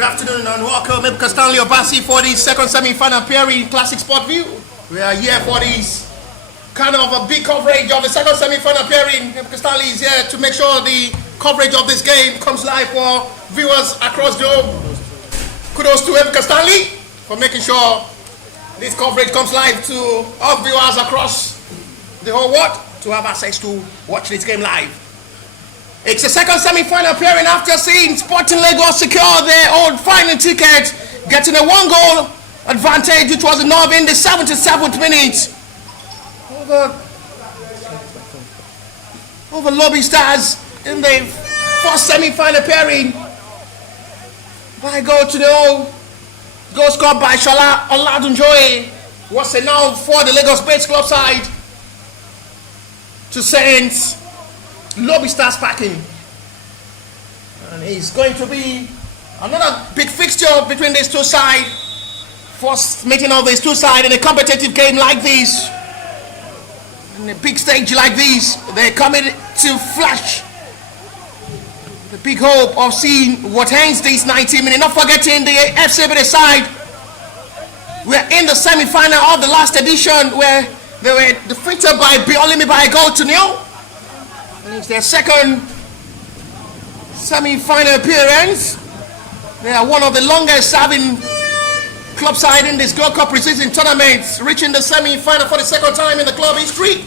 Good afternoon and welcome. I'm Stanley Obasi for the second semi-final appearing Classic Sport View. We are here for this kind of a big coverage of the second semi-final appearing. Stanley is here to make sure the coverage of this game comes live for viewers across the globe. Kudos to Stanley for making sure this coverage comes live to all viewers across the whole world to have access to watch this game live. It's the second semi-final appearing after seeing Sporting Lagos secure their old final ticket, getting a one-goal advantage, which was enough in the 77th minute over Lobby Stars in the first semi-final appearing. By goal to the goal scored by Shola Oladunjoye was enough for the Lagos-based club side to send Lobby Stars packing. And it's going to be another big fixture between these two sides. First meeting of these two sides in a competitive game like this. In a big stage like this, they're coming to flash the big hope of seeing what ends these 90 minutes. Not forgetting the Fc Ebedei side. We're in the semi-final of the last edition where they were defeated by Biolimi by a goal to nil. And it's their second semi-final appearance. They are one of the longest serving club side in this Gold Cup preseason tournament, reaching the semi-final for the second time in the club history.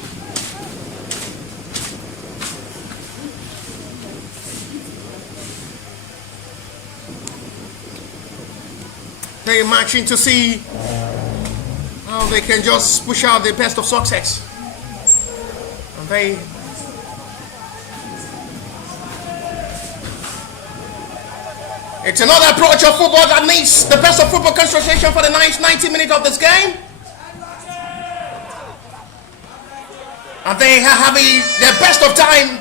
They're matching to see how they can just push out the best of success. And it's another approach of football that needs the best of football concentration for the 90 minutes of this game. And they are having their best of time.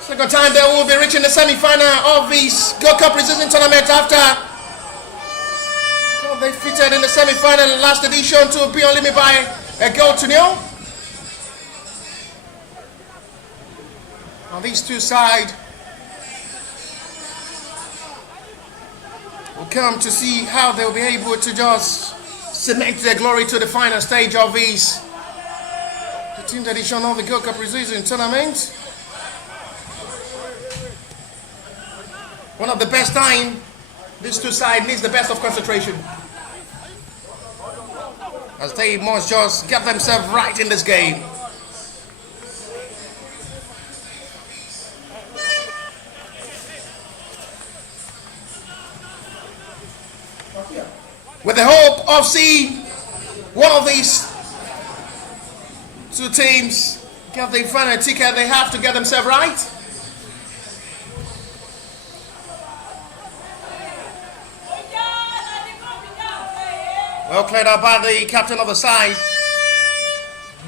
Second time they will be reaching the semi-final of this Gold Cup preseason tournament after they defeated in the semi-final in the last edition to be only by a goal to nil. On these two sides will come to see how they'll be able to just cement their glory to the final stage of this the team's edition of the Gold Cup preseason tournament. One of the best time these two sides needs the best of concentration, as they must just get themselves right in this game. With the hope of seeing one of these two teams get the final ticket, they have to get themselves right. Well cleared out by the captain of the side,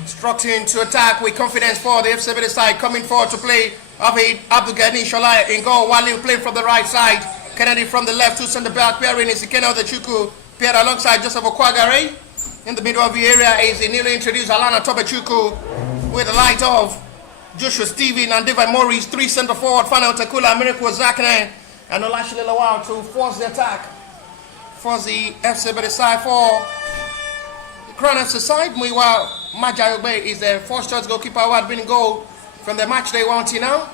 instructing to attack with confidence for the Fc Ebedei side, coming forward to play Abdul Ghani Shola in goal, while he playing from the right side. Kennedy from the left, two center back pairing is Ikena Odechukwu paired alongside Joseph Okwagare. In the middle of the area is the newly introduced Alana Tobechukwu with the light of Joshua Steven and David Morris, three center forward, Fana Otakula, Miracle Zakane, and Olashi Lawal to force the attack. Force the Fc Ebedei side for the Crown FC side. Muiwa Majayobe is the first choice goalkeeper who had been in goal from the match day one till now.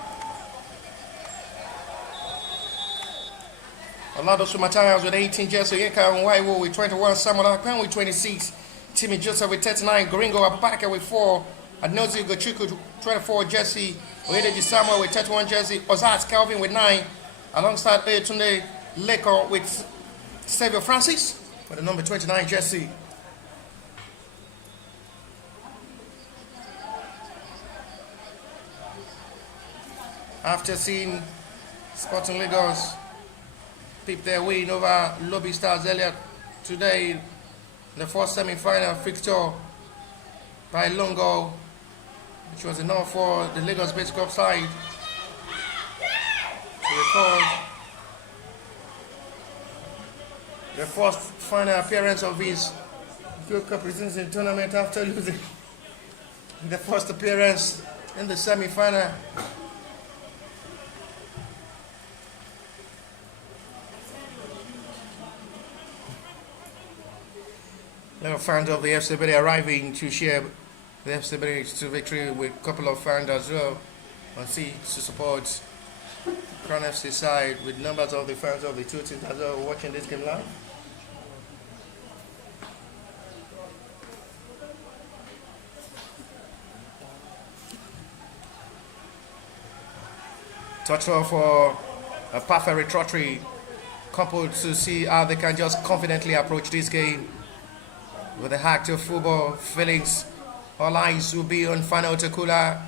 Olado Sumatarians with 18, Jesse Yeka and Waiwo with 21, Samuel Akpan with 26, Timmy Joseph with 39, Gringo Abubakar with 4, Adnozi Gochuku 24, Jesse Oyedeji Samuel with 31, Jesse Ozat Calvin with 9, alongside Oyetunde Leko with Xavier Francis with the number 29, Jesse. After seeing Sporting Lagos pick their win over Lobby Stars earlier today in the first semi-final fixture by Longo, which was enough for the Lagos-based club side to record the first final appearance of his Gold Cup preseason tournament after losing the first appearance in the semi-final. A lot of fans of the FC Ebedei arriving to share the FC Ebedei victory with a couple of fans as well on seat to support Crown FC side, with numbers of the fans of the two teams as well watching this game live. Touch off for a perfect retreat couple to see how they can just confidently approach this game with the active football feelings. All eyes will be on Final Tekula,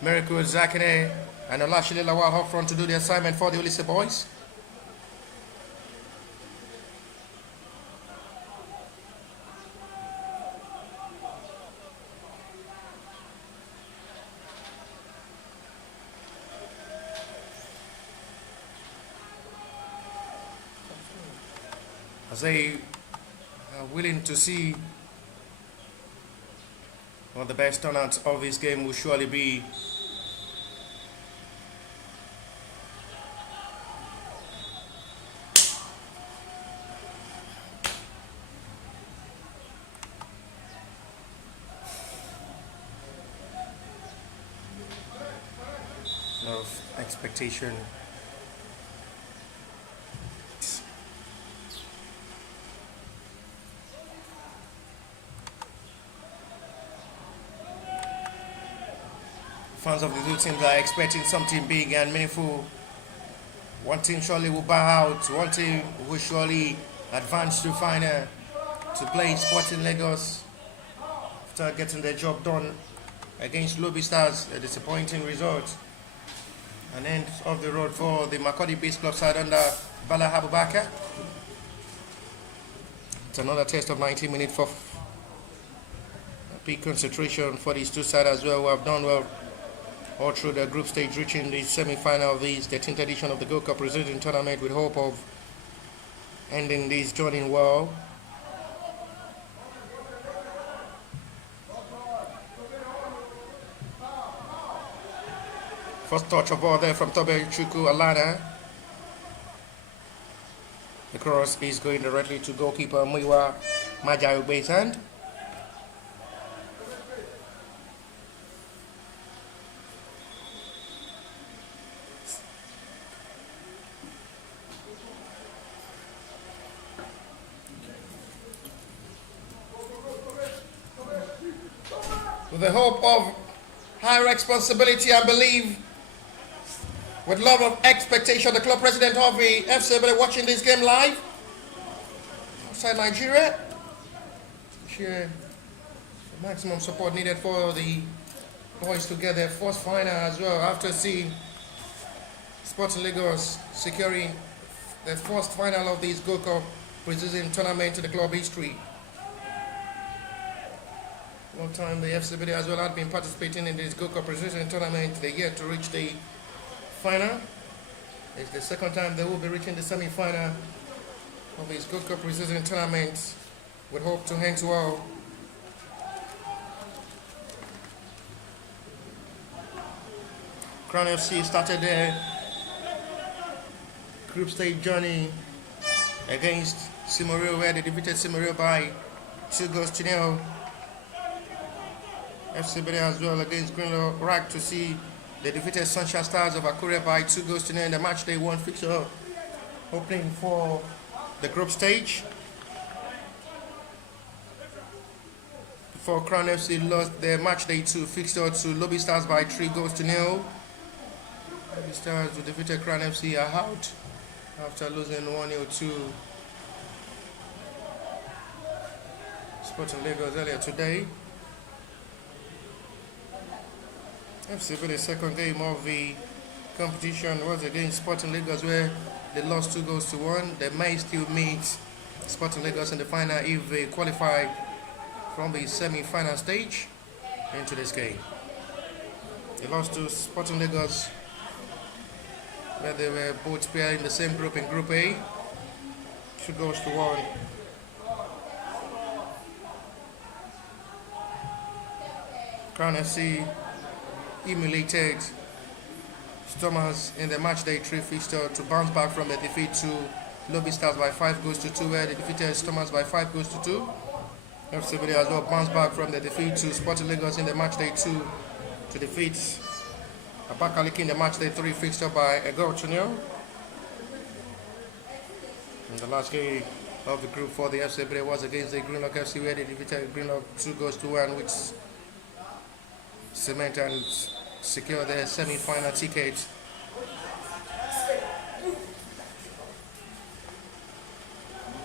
Miracle Zakine, and Olashile Lawal up front to do the assignment for the Olise boys. As they are willing to see what the best turnout of this game will surely be. Of expectation. Fans of the two teams are expecting something big and meaningful. One team surely will bow out. One team will surely advance to final to play Sporting Lagos after getting their job done against Lobby Stars. A disappointing result. An end of the road for the Makodi-based club side under Bala Abubakar. It's another test of 90 minutes for peak concentration for these two sides as well, who have done well all through the group stage, reaching the semi-final of the 13th edition of the Gold Cup Precision Tournament with hope of ending this journey well. First touch of ball there from Tobe Chuku Alana. The cross is going directly to goalkeeper Muiwa Majayobe's hand. With the hope of high responsibility and belief, with love of expectation, the club president of the FC Ebedei watching this game live outside Nigeria. Share the maximum support needed for the boys to get their first final as well, after seeing Sporting Lagos securing their first final of this Gold Cup Precision Tournament in the club history. Long time the FC Ebedei as well had been participating in this Gold Cup Precision Tournament. They're yet to reach the final. It's the second time they will be reaching the semi-final of this Gold Cup Precision Tournament, with hope to end well. Crown FC started their group stage journey against Simorio, where they defeated Simorio by 2-0. FC Ebedei as well against Greenlaw Rag to see they defeated Sunshine Stars of Akure by 2-0 in the match day one fixture opening for the group stage. Before Crown FC lost their match day 2 fixture to Lobby Stars by 3-0. Lobby Stars who defeated Crown FC are out after losing 1-0 to Sporting Lagos earlier today. FC Ebedei's second game of the competition was against Sporting Lagos, where they lost 2-1. They may still meet Sporting Lagos in the final if they qualify from the semi-final stage into this game. They lost to Sporting Lagos, where they were both paired in the same group in Group A, 2-1. Crown FC emulated Stormers in the match day 3 fixture to bounce back from a defeat to Lobby Stars by 5-2, where they defeated Stormers by 5-2. FC Ebedei as well bounced back from the defeat to Sporting Lagos in the match day 2 to defeat Abakaliki in the match day 3 fixture by a goal to nil. In the last game of the group for the FC Ebedei was against the Greenlock FC, where they defeated Greenlock 2-1, which cement and secure their semi-final ticket.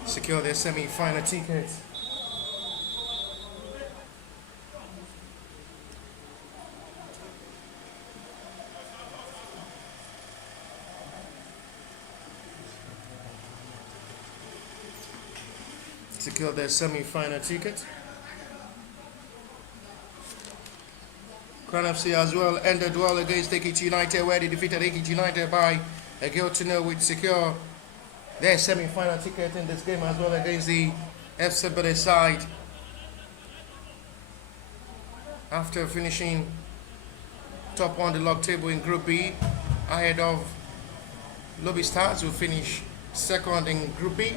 Secure their semi-final ticket. Secure their semi-final ticket. Crown FC as well ended well against Ekiti United, where they defeated Ekiti United by a goal to nil, which secure their semi-final ticket in this game as well against the FC Ebedei side. After finishing top on the log table in Group B, ahead of Lobby Stars, who finish second in Group B.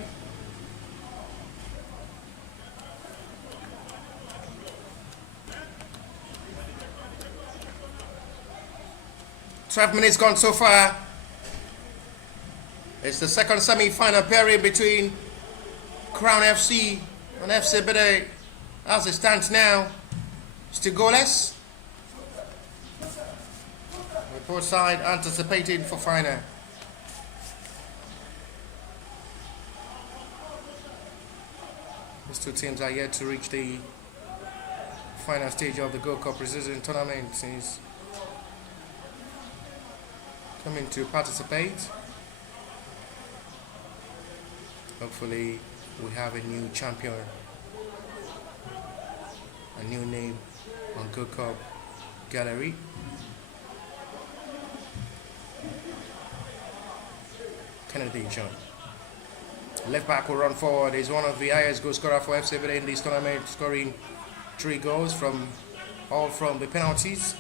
"12 minutes gone so far. It's the second semi-final pairing between Crown FC and FC Ebedei. As it stands now, still goalless, with both sides anticipating for final. These two teams are yet to reach the final stage of the Gold Cup Precision Tournament since coming to participate. Hopefully we have a new champion, a new name on Gold Cup Gallery. Kennedy John, left back will run forward, is one of the highest goal scorer for FC Ebedei in this tournament, scoring 3 goals all from the penalties.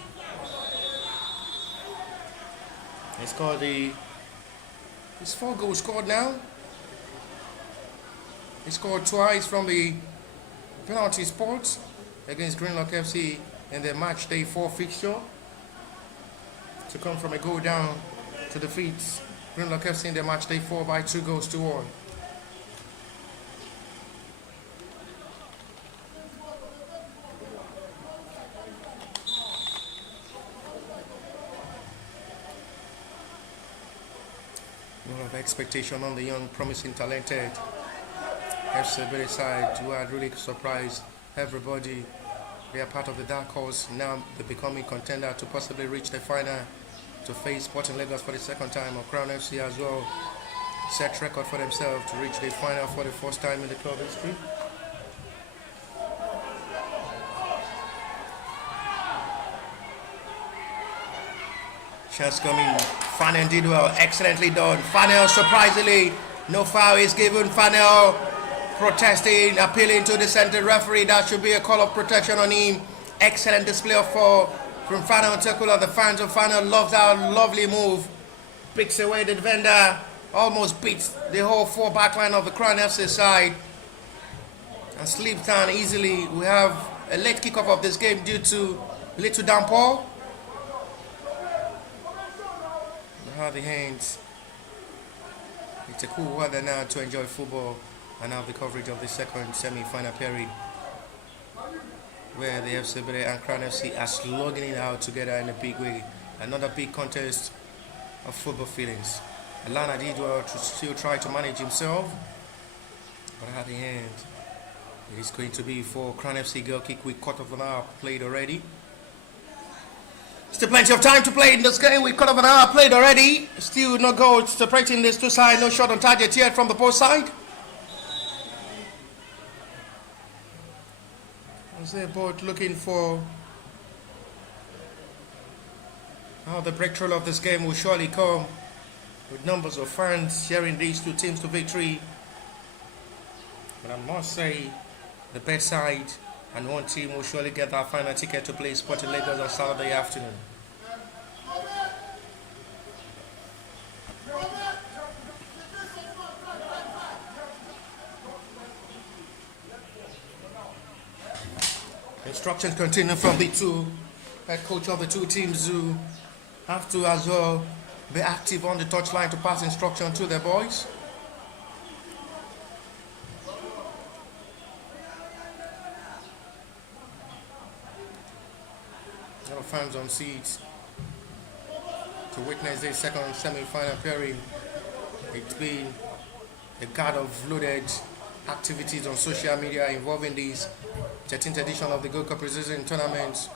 It's 4 goals scored now. He scored twice from the penalty spot against Greenlock FC in their match day 4 fixture, to come from a goal down to defeat Greenlock FC in their match day 4 by 2-1. A lot of expectation on the young, promising, talented FC Ebedei side, who had really surprised everybody. They are part of the dark horse. Now they're becoming contender to possibly reach the final to face Sporting Lagos for the second time, or Crown FC as well set record for themselves to reach the final for the first time in the club history. Chance coming. Fanel did well, excellently done. Fanel, surprisingly, no foul is given. Fanel protesting, appealing to the center referee. That should be a call of protection on him. Excellent display of four from Fanel and Tekula. The fans of Fanel love that lovely move. Picks away the defender, almost beats the whole 4 backline of the Crown FC side, and slips down easily. We have a late kickoff of this game due to little downpour. How the hands. It's a cool weather now to enjoy football and have the coverage of the second semi-final period, where the FC Ebedei and Crown FC are slugging it out together in a big way. Another big contest of football feelings. Alana did well to still try to manage himself, but at the end, it is going to be for Crown FC goal kick with quarter of an hour played already. Still plenty of time to play in this game with quarter of an hour played already. Still no goals separating these two sides, no shot on target yet from the both side. As they're both looking for how the breakthrough of this game will surely come, with numbers of fans cheering these two teams to victory. But I must say, the best side and one team will surely get that final ticket to play Sporting Lagos on Saturday afternoon. Instructions continue from the two head coach of the two teams who have to as well be active on the touchline to pass instruction to their boys. A lot of fans on seats to witness this second semi-final pairing. It's been a guard of loaded activities on social media involving this 13th edition of the Gold Cup Preseason Tournament,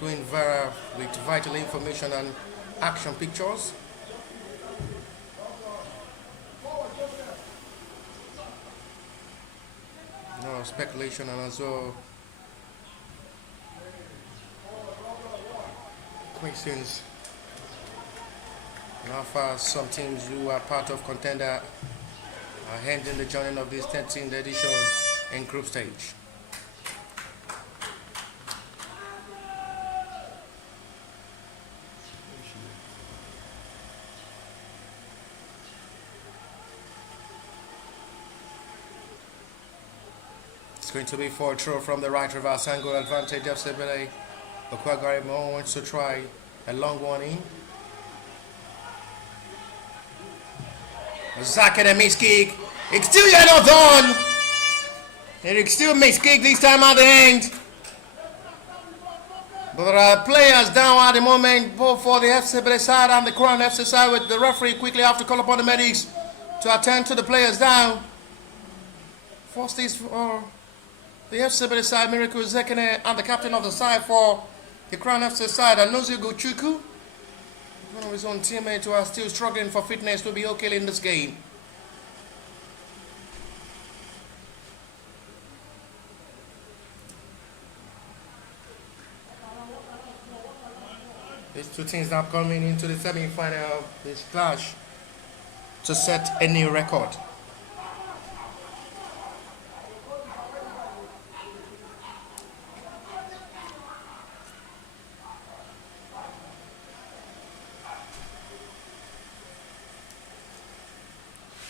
going viral with vital information and action pictures. No speculation and as well questions and how far some teams who are part of contender are handling the journey of this 13th edition in group stage. It's going to be for a throw from the right reverse angle advantage. Fc Ebedei. Okwagari Mo wants to try a long one in. Zakere miss kick. It's still yet not done. Eric still makes kick this time at the end. But there are players down at the moment, both for the Fc Ebedei side and the Crown FC side, with the referee quickly have to call upon the medics to attend to the players down. First is for the Fc Ebedei side, Miracle Zekene, and the captain of the side for the Crown FC side, Anozi Gochuku, one of his own teammates who are still struggling for fitness to be okay in this game. These two teams now coming into the semi-final of this clash to set a new record.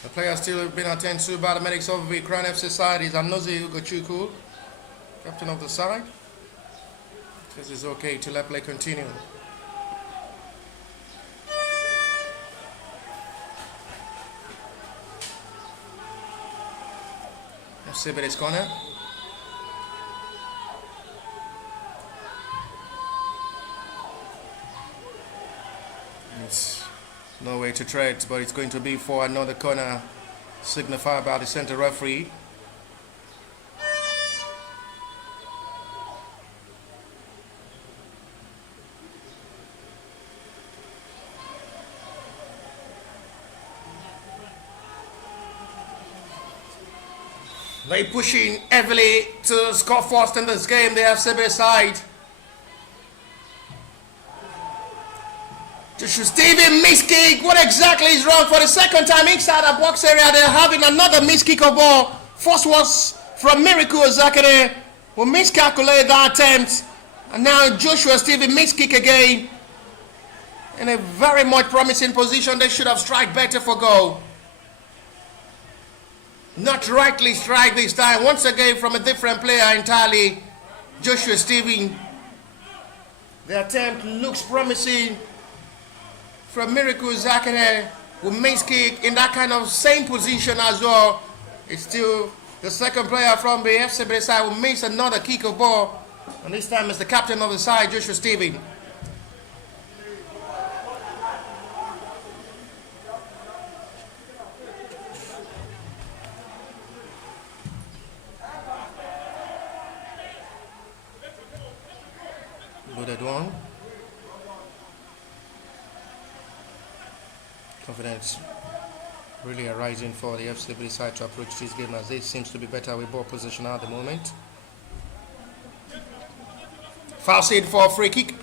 The players still being attended to by the medics of the Crown FC side is Anozi Ugochukwu, captain of the side. This is okay to let play continue. Fc Ebedei's corner. It's no way to tread, but it's going to be for another corner signified by the center referee. They pushing heavily to score first in this game, the Fc Ebedei side. Joshua Steven miss kick. What exactly is wrong? For the second time inside the box area, they're having another miss kick of ball. First was from Miracle Zakere, who miscalculated that attempt. And now Joshua Steven miss kick again. In a very much promising position, they should have struck better for goal. Not rightly strike this time. Once again from a different player entirely, Joshua Steven. The attempt looks promising from Miracle Zakere, who makes kick in that kind of same position as well. It's still the second player from the Fc Ebedei side who makes another kick of ball. And this time it's the captain of the side, Joshua Steven. Loaded one. Confidence really arising for the Fc Ebedei side to approach this game, as it seems to be better with ball position at the moment. Foul set for a free kick.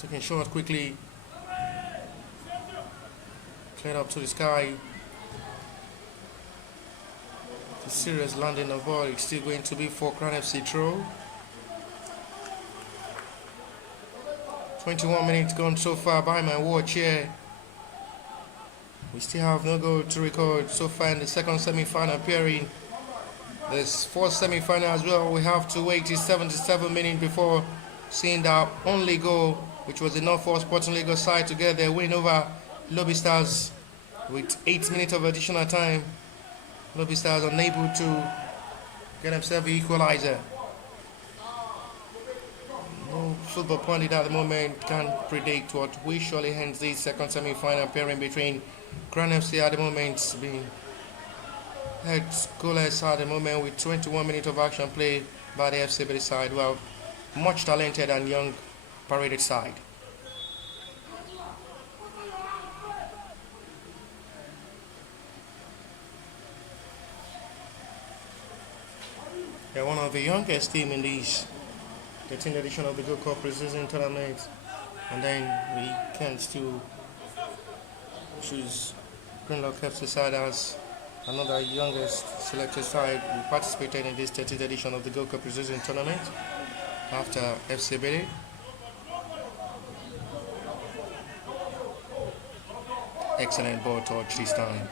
Taking short quickly. Cleared up to the sky. The serious landing of ball. It's still going to be for Crown FC throw. 21 minutes gone so far by my watch here. We still have no goal to record so far in the second semi-final pairing. There's fourth semi-final as well. We have to wait till 77 minutes before seeing that only goal, which was the Norfolk Sporting Lagos side to get their win over Lobby Stars with 8 minutes of additional time. Lobby Stars unable to get themselves an equalizer. No football pundit at the moment can predict what will surely end this second semi-final pairing between Crown FC at the moment being head goalless at the moment with 21 minutes of action played by the FC Ebedei side. Well, much talented and young paraded side. They're one of the youngest team in this 13th edition of the Gold Cup preseason tournament, and then we can still choose Greenlock FC side as another youngest selected side who participated in this 13th edition of the Gold Cup preseason tournament after FC Ebedei. Excellent ball touch this time.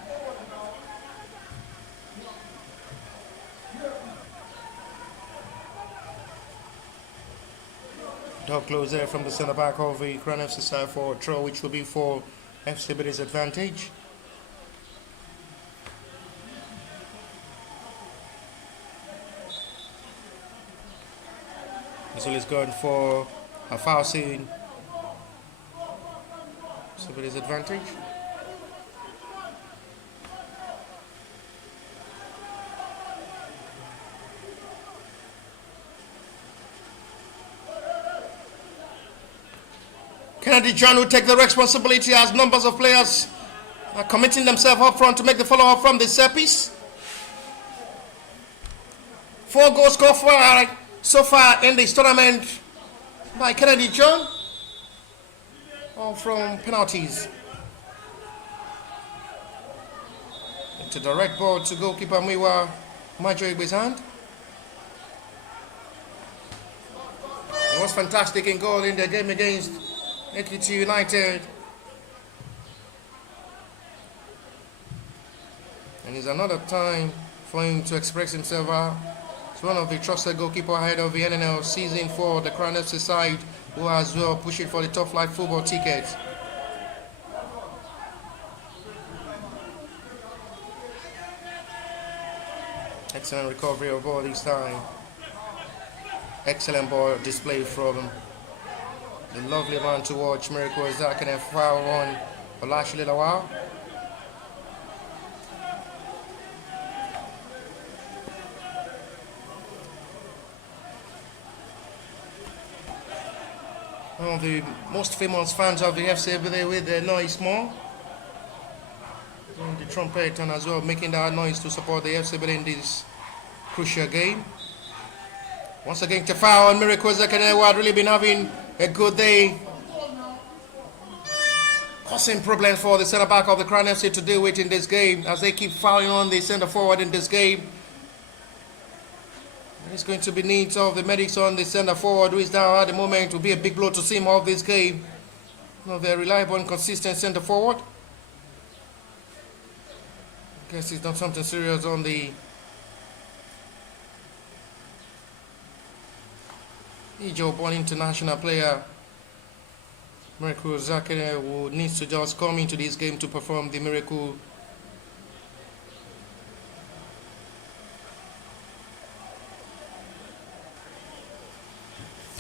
Door close there from the centre back of the Crown FC side for a throw, which will be for FC Ebedei's advantage. This one is going for a foul scene. FC Ebedei's advantage. Kennedy John will take the responsibility as numbers of players are committing themselves up front to make the follow-up from the set piece. 4 goals scored so far in this tournament by Kennedy John, all from penalties. It's a direct ball to goalkeeper Miwa Majoigbe's hand. It was fantastic in goal in the game against Ekiti United, and it's another time for him to express himself. He's one of the trusted goalkeeper ahead of the NNL season for the Crown FC side, who as well pushing for the top flight football ticket. Excellent recovery of ball this time. Excellent ball display from the lovely man to watch, Miracle Zach, and a foul on Olashi Lawal. One of the most famous fans of the FC Ebedei with the noise more. The trumpet and as well making that noise to support the FC Ebedei in this crucial game. Once again, to foul on Miracle Zach, and who had really been having a good day, causing problems for the centre back of the Crown FC to deal with in this game as they keep fouling on the centre forward in this game. It's going to be needs of the medics on the centre forward, who is down at the moment. Will be a big blow to see him off this game. Very reliable and consistent centre forward. I guess he's done something serious on the Ijo-born international player Miracle Zakere, who needs to just come into this game to perform the miracle.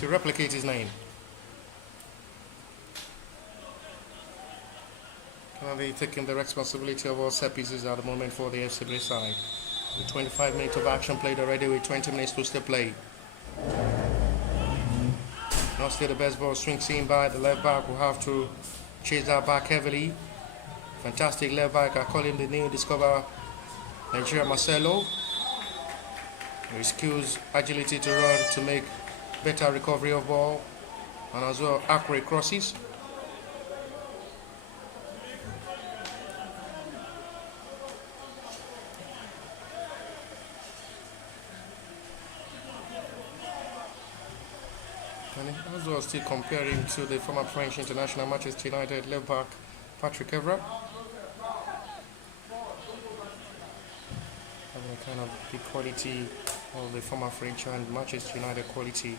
To replicate his name. Currently taking the responsibility of all set pieces at the moment for the FC Ebedei side. With 25 minutes of action played already, with 20 minutes to still play. Now still the best ball swings in by the left back, will have to chase that back heavily. Fantastic left back, I call him the new discover Nigeria Marcelo. His skills, agility to run, to make better recovery of ball, and as well accurate crosses. as well still comparing to the former French international Manchester United left back Patrick Evra. Having a kind of the quality of the former French and Manchester United quality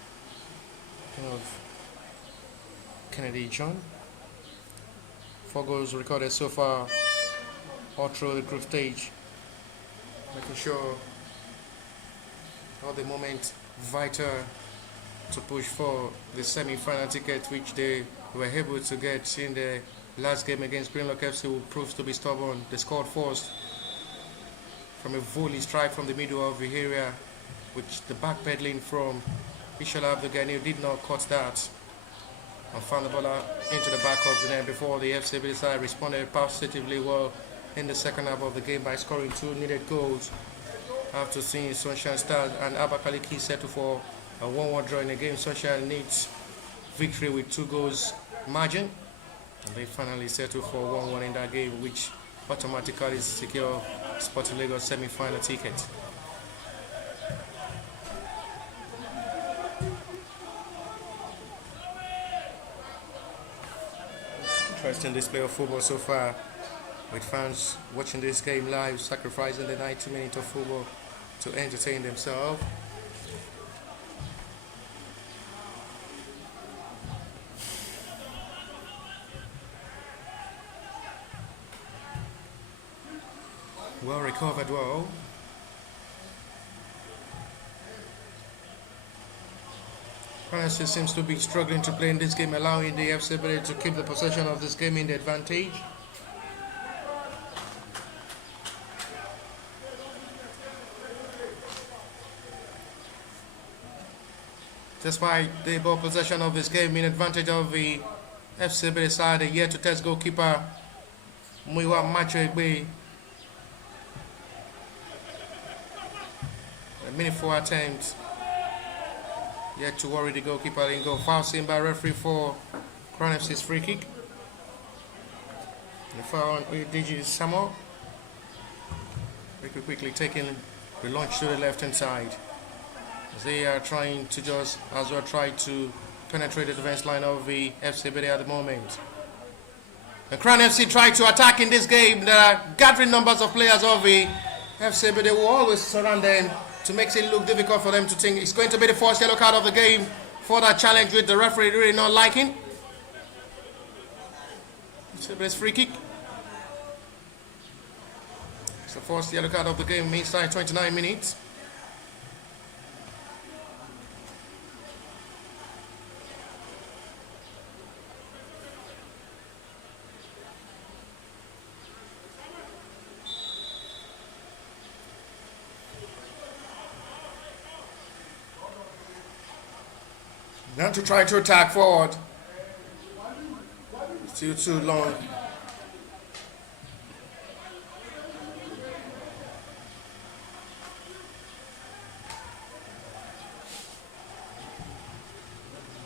of Kennedy John. 4 goals recorded so far all through the group stage, making sure all the moment vital to push for the semi-final ticket, which they were able to get in the last game against Greenlock FC, who proves to be stubborn. They scored first from a volley strike from the middle of the area, which the backpedaling from Ishola Abdulgani did not cut that and found the ball into the back of the net before the FC Ebedei side responded positively well in the second half of the game by scoring 2 needed goals after seeing Sunshine Stars and Abakaliki settle for a 1-1 draw in the game. Sunshine needs victory with 2 goals margin, and they finally settled for 1-1 in that game, which automatically secure Sporting Lagos semi-final ticket. Interesting display of football so far, with fans watching this game live, sacrificing the 90 minutes of football to entertain themselves. Well recovered, well. France seems to be struggling to play in this game, allowing the FC Ebedei to keep the possession of this game in the advantage. Despite the ball possession of this game in advantage of the FC Ebedei side, the yet to test goalkeeper Muiwa Machoegbe. A meaningful attempt, yet to worry the goalkeeper. Didn't go. Foul seen by referee for Crown FC's free kick. The foul on DG Samuel. Quickly taking the launch to the left hand side. They are trying to just as well try to penetrate the defense line of the FC Ebedei at the moment. The Crown FC tried to attack in this game. There are gathering numbers of players of the FC Ebedei will always surround them to make it look difficult for them to think it's going to be the first yellow card of the game for that challenge, with the referee really not liking. It's Ebedei's free kick. It's the first yellow card of the game inside 29 minutes. Not to try to attack forward. Still too long.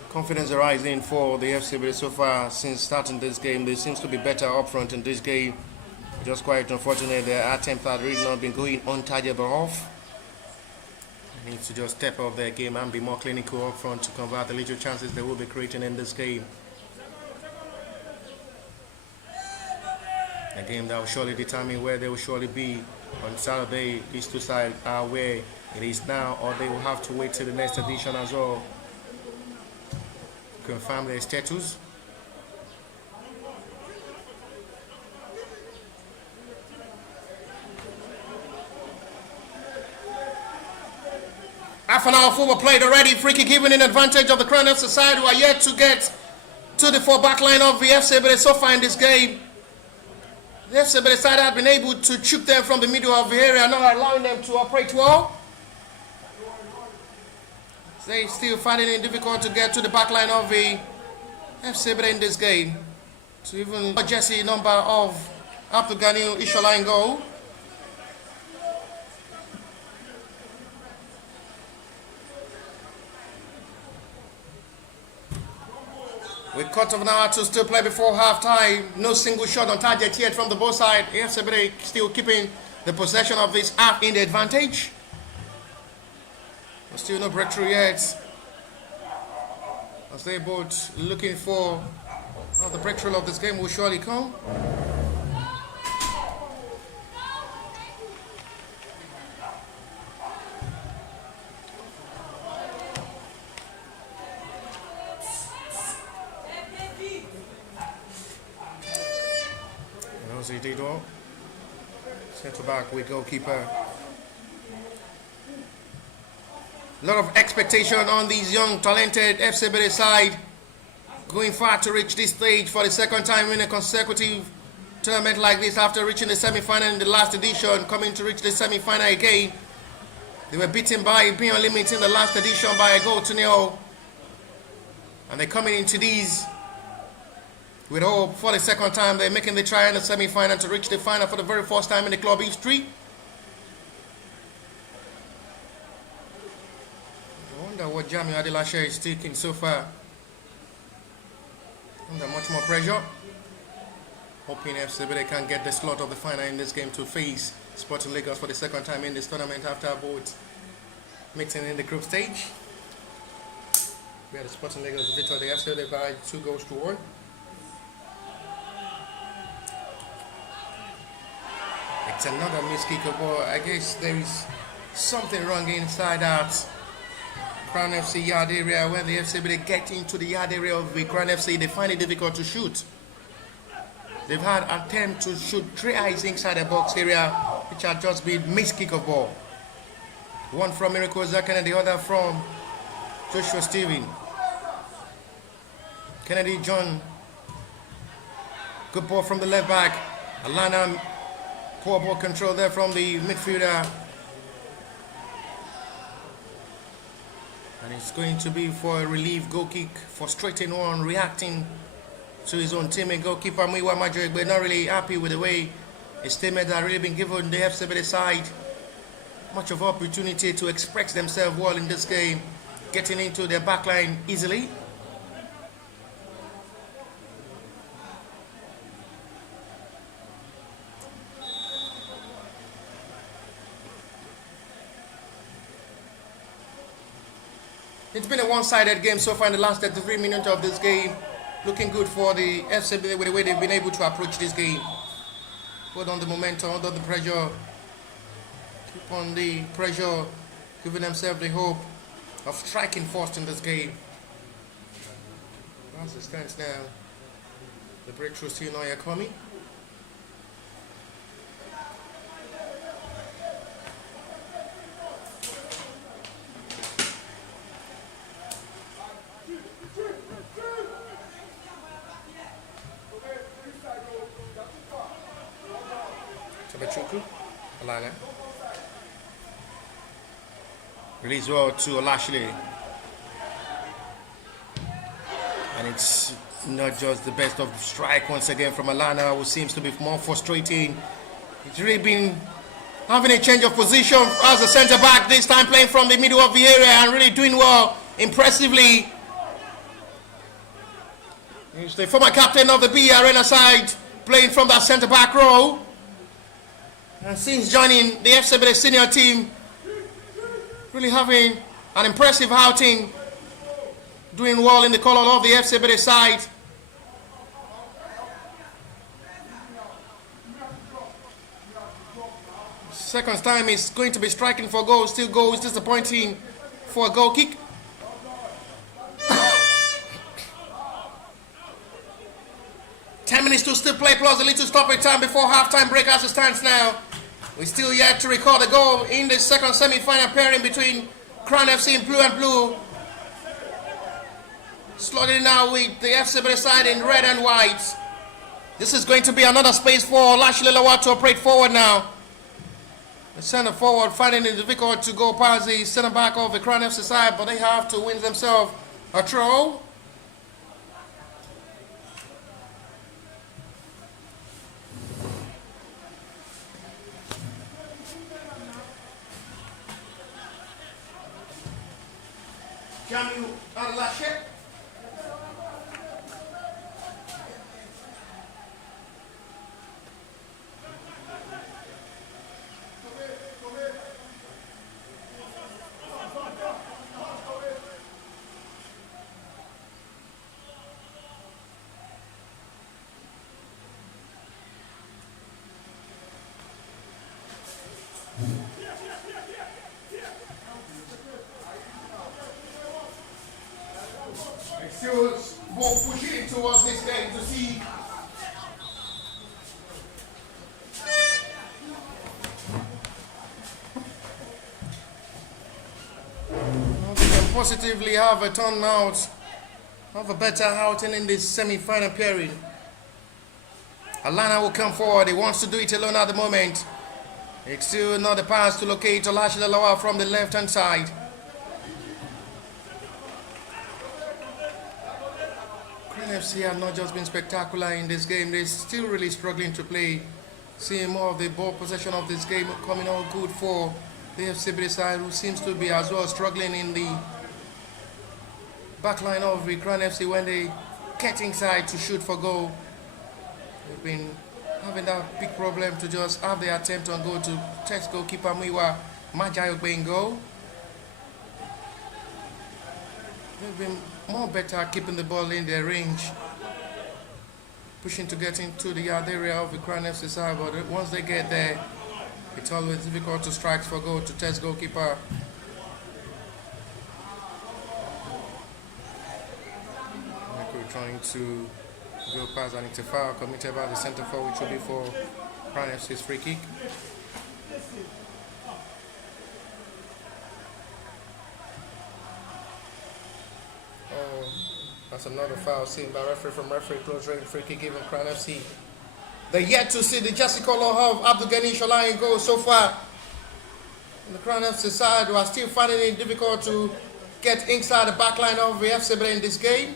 Confidence arising for the FC Ebedei so far since starting this game. They seems to be better up front in this game. Just quite unfortunate their attempt had really not been going untargetable off. Need to just step up their game and be more clinical up front to convert the little chances they will be creating in this game. A game that will surely determine where they will surely be on Saturday. These two sides are where it is now, or they will have to wait till the next edition as well to confirm their status. Half an hour football played already. Free kick given in advantage of the Crown FC side, who are yet to get to the 4-back line of the FC Ebedei so far in this game. The FC Ebedei side had been able to choke them from the middle of the area, not allowing them to operate well. They still finding it difficult to get to the back line of the FC Ebedei in this game. To even jersey number of Abdulgani Ishola in goal. With quarter of an hour to still play before half-time, no single shot on target yet from the both sides. FC Ebedei still keeping the possession of this half in the advantage. But still no breakthrough yet. as they both looking for the breakthrough of this game will surely come. Centre back with goalkeeper. A lot of expectation on these young, talented FC Ebedei side, going far to reach this stage for the second time in a consecutive tournament like this after reaching the semi-final in the last edition, coming to reach the semi-final again. They were beaten by being Unlimited in the last edition by a 1-0. And they're coming into these with hope for the second time. They're making the try in the semi-final to reach the final for the very first time in the club history. I wonder what Jamiu Adelashe is taking so far. Under much more pressure. Hoping FC Ebedei can get the slot of the final in this game to face Sporting Lagos for the second time in this tournament after both meeting in the group stage. We had the Sporting Lagos victory the FC Ebedei by 2-1. It's another missed kick of ball. I guess there is something wrong inside that Crown FC yard area. When the FC Ebedei get into the yard area of the Crown FC, they find it difficult to shoot. They've had attempt to shoot 3 eyes inside the box area, which had just been missed kick of ball. One from Miracle Zakan and the other from Joshua Steven. Kennedy John, good ball from the left back. Alana, poor ball control there from the midfielder. And it's going to be for a relief goal kick, frustrating one, reacting to his own teammate goalkeeper Miwa Majorek, but not really happy with the way his teammates have really been given the FC Ebedei side much of opportunity to express themselves well in this game, getting into their backline easily. It's been a one-sided game so far in the last 33 minutes of this game. Looking good for the FC Ebedei with the way they've been able to approach this game. Put on the momentum, under the pressure. Keep on the pressure, giving themselves the hope of striking first in this game. As it stands now, the breakthrough still not yet coming. Alana. Release well to Olashley. And it's not just the best of strike once again from Alana, who seems to be more frustrating. He's really been having a change of position as a centre back, this time playing from the middle of the area and really doing well, impressively. He's the former captain of the B Arena side, playing from that centre back role. And since joining the FC Ebedei senior team, really having an impressive outing, doing well in the colour of the FC Ebedei side. Second time is going to be striking for goals, still goals, disappointing for a goal kick. Minutes to still play, plus a little stoppage time before halftime break as it stands now. We're still yet to record a goal in the second semi-final pairing between Crown FC in blue and blue. Slotting now with the FC Ebedei side in red and white. This is going to be another space for Lashley Lawal to operate forward now. The centre forward finding it difficult to go past the centre back of the Crown FC side, but they have to win themselves a throw. Jamiu Adelashe. still pushing towards this game to see. They can positively have a turnout, have a better outing in this semi-final period. Alana will come forward. He wants to do it alone at the moment. It's still not a pass to locate Olashilalawa from the left-hand side. FC have not just been spectacular in this game. They're still really struggling to play. Seeing more of the ball possession of this game coming all good for the FC Ebedei side, who seems to be as well struggling in the back line of the Crown FC when they get inside to shoot for goal. They've been having that big problem to just have the attempt on goal to test goalkeeper Muiwa Majayogbe in goal. They've been more better at keeping the ball in their range, pushing to get into the yard area of the Crown FC side, but once they get there, it's always difficult to strike for goal to test goalkeeper. We're trying to go past and it's a foul committed by the centre forward, which will be for Crown FC's free kick. That's another foul seen by referee from referee close range free kick given Crown FC. They're yet to see the jersey colour of Abdul Ghani Shola in goal so far. On the Crown FC side, we are still finding it difficult to get inside the back line of the FC Ebedei in this game.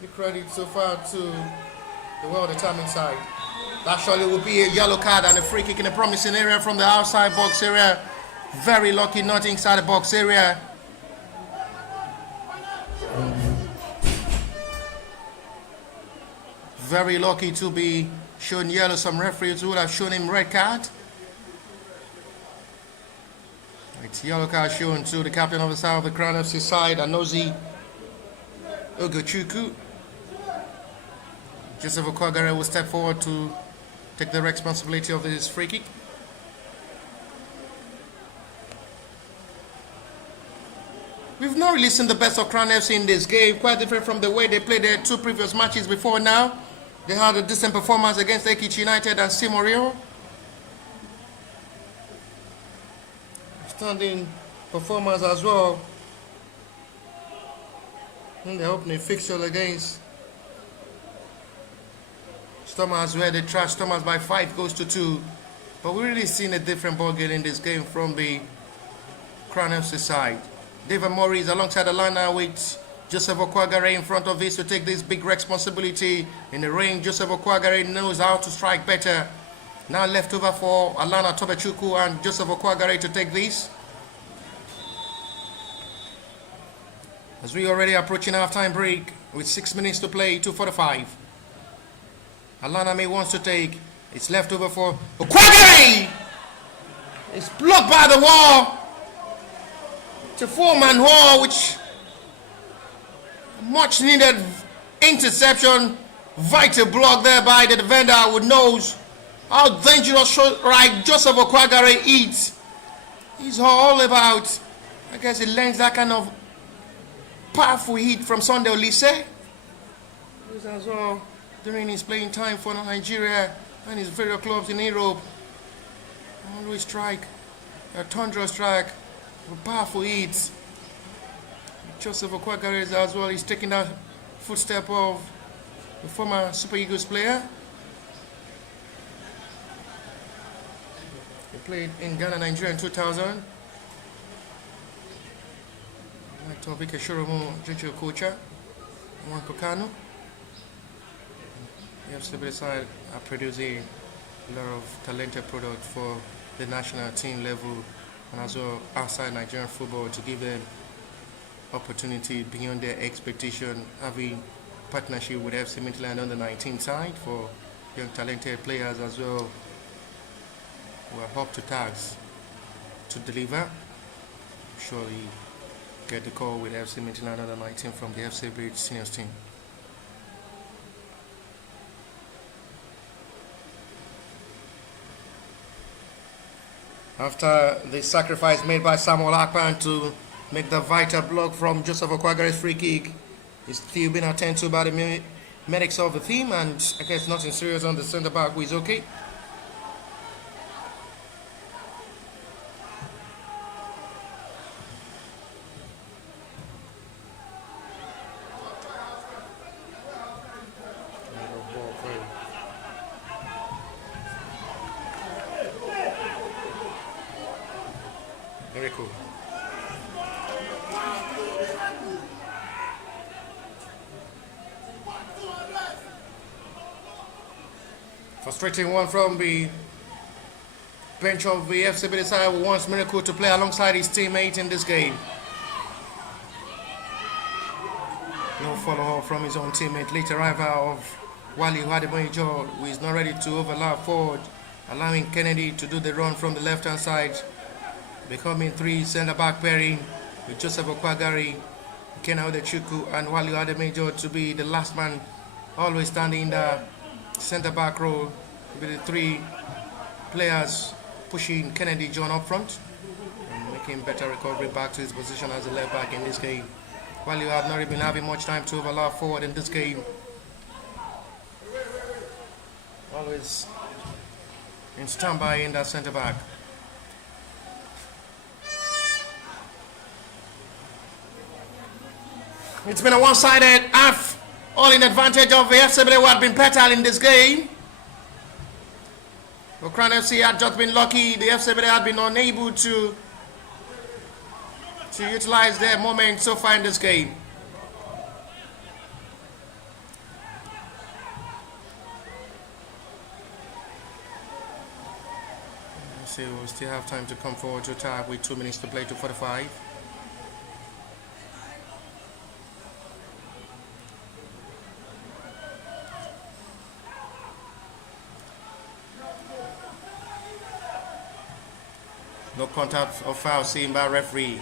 The credit so far to the well-determined side. That surely will be a yellow card and a free kick in a promising area from the outside box area. Very lucky not inside the box area. Very lucky to be shown yellow. Some referees would have shown him red card. It's yellow card shown to the captain of the side of the Crown FC side, Anozi Ogochukwu. Joseph Okwagare will step forward to take the responsibility of this free kick. We've not really seen the best of Crown FC in this game, quite different from the way they played their two previous matches before now. They had a decent performance against Ekiti United and Simorio. Standing performance as well in the opening fixture against Stormers, where they trashed Stormers by 5-2. But we're really seeing a different ball game in this game from the Crown FC side. David Morris alongside the line with Joseph Okwagare in front of this to take this big responsibility in the ring. Joseph Okwagare knows how to strike better. Now left over for Alana Tobechukwu and Joseph Okwagare to take this. As we already approaching half-time break with 6 minutes to play, 2:45. Alana May wants to take. It's left over for Okwagare. It's blocked by the wall. It's a four-man wall, which much needed interception. Vital block there by the defender who knows how dangerous right Joseph Okwagare is. He's all about, I guess he learns that kind of powerful hit from Sunday Olise. He's as well during his playing time for Nigeria and his various clubs in Europe. Always strike, a thunderous strike, with powerful hits. Joseph Okwagare as well is taking that footstep of the former Super Eagles player. He played in Ghana, Nigeria in 2000. Tovike Shoromo, Jojo Kocha, Wanko Kano. The FC Ebedei side are producing a lot of talented products for the national team level and as well outside Nigerian football to give them opportunity beyond their expectation, having partnership with FC Midland on the 19 side for young talented players as well who are up to task to deliver. Surely get the call with FC Midland on the 19 from the FC Ebedei seniors team. After the sacrifice made by Samuel Akpan to Make the vital block from Joseph Okwagare's free kick. It's still being attended to by the medics of the team, and I guess nothing serious on the centre back, who is okay. Very cool. Frustrating one from the bench of the FC Ebedei side, who wants Miracle to play alongside his teammate in this game. No follow-up from his own teammate. Late arrival of Wale Ademoyijo, who is not ready to overlap forward, allowing Kennedy to do the run from the left-hand side. Becoming 3 centre-back pairing with Joseph Okwagare, Kenna Odechukwu, and Wale Ademoyijo to be the last man, always standing in the centre-back role, with the 3 players pushing Kennedy John up front and making better recovery back to his position as a left back in this game. While you have not been having much time to overlap forward in this game, always in standby in that centre-back. It's been a one-sided half, all in advantage of the FC Ebedei, who had been better in this game. The Crown FC had just been lucky. The FC Ebedei had been unable to utilize their moment so far in this game. Let's see, we'll still have time to come forward to attack with 2 minutes to play to 45. No contact or foul seen by referee.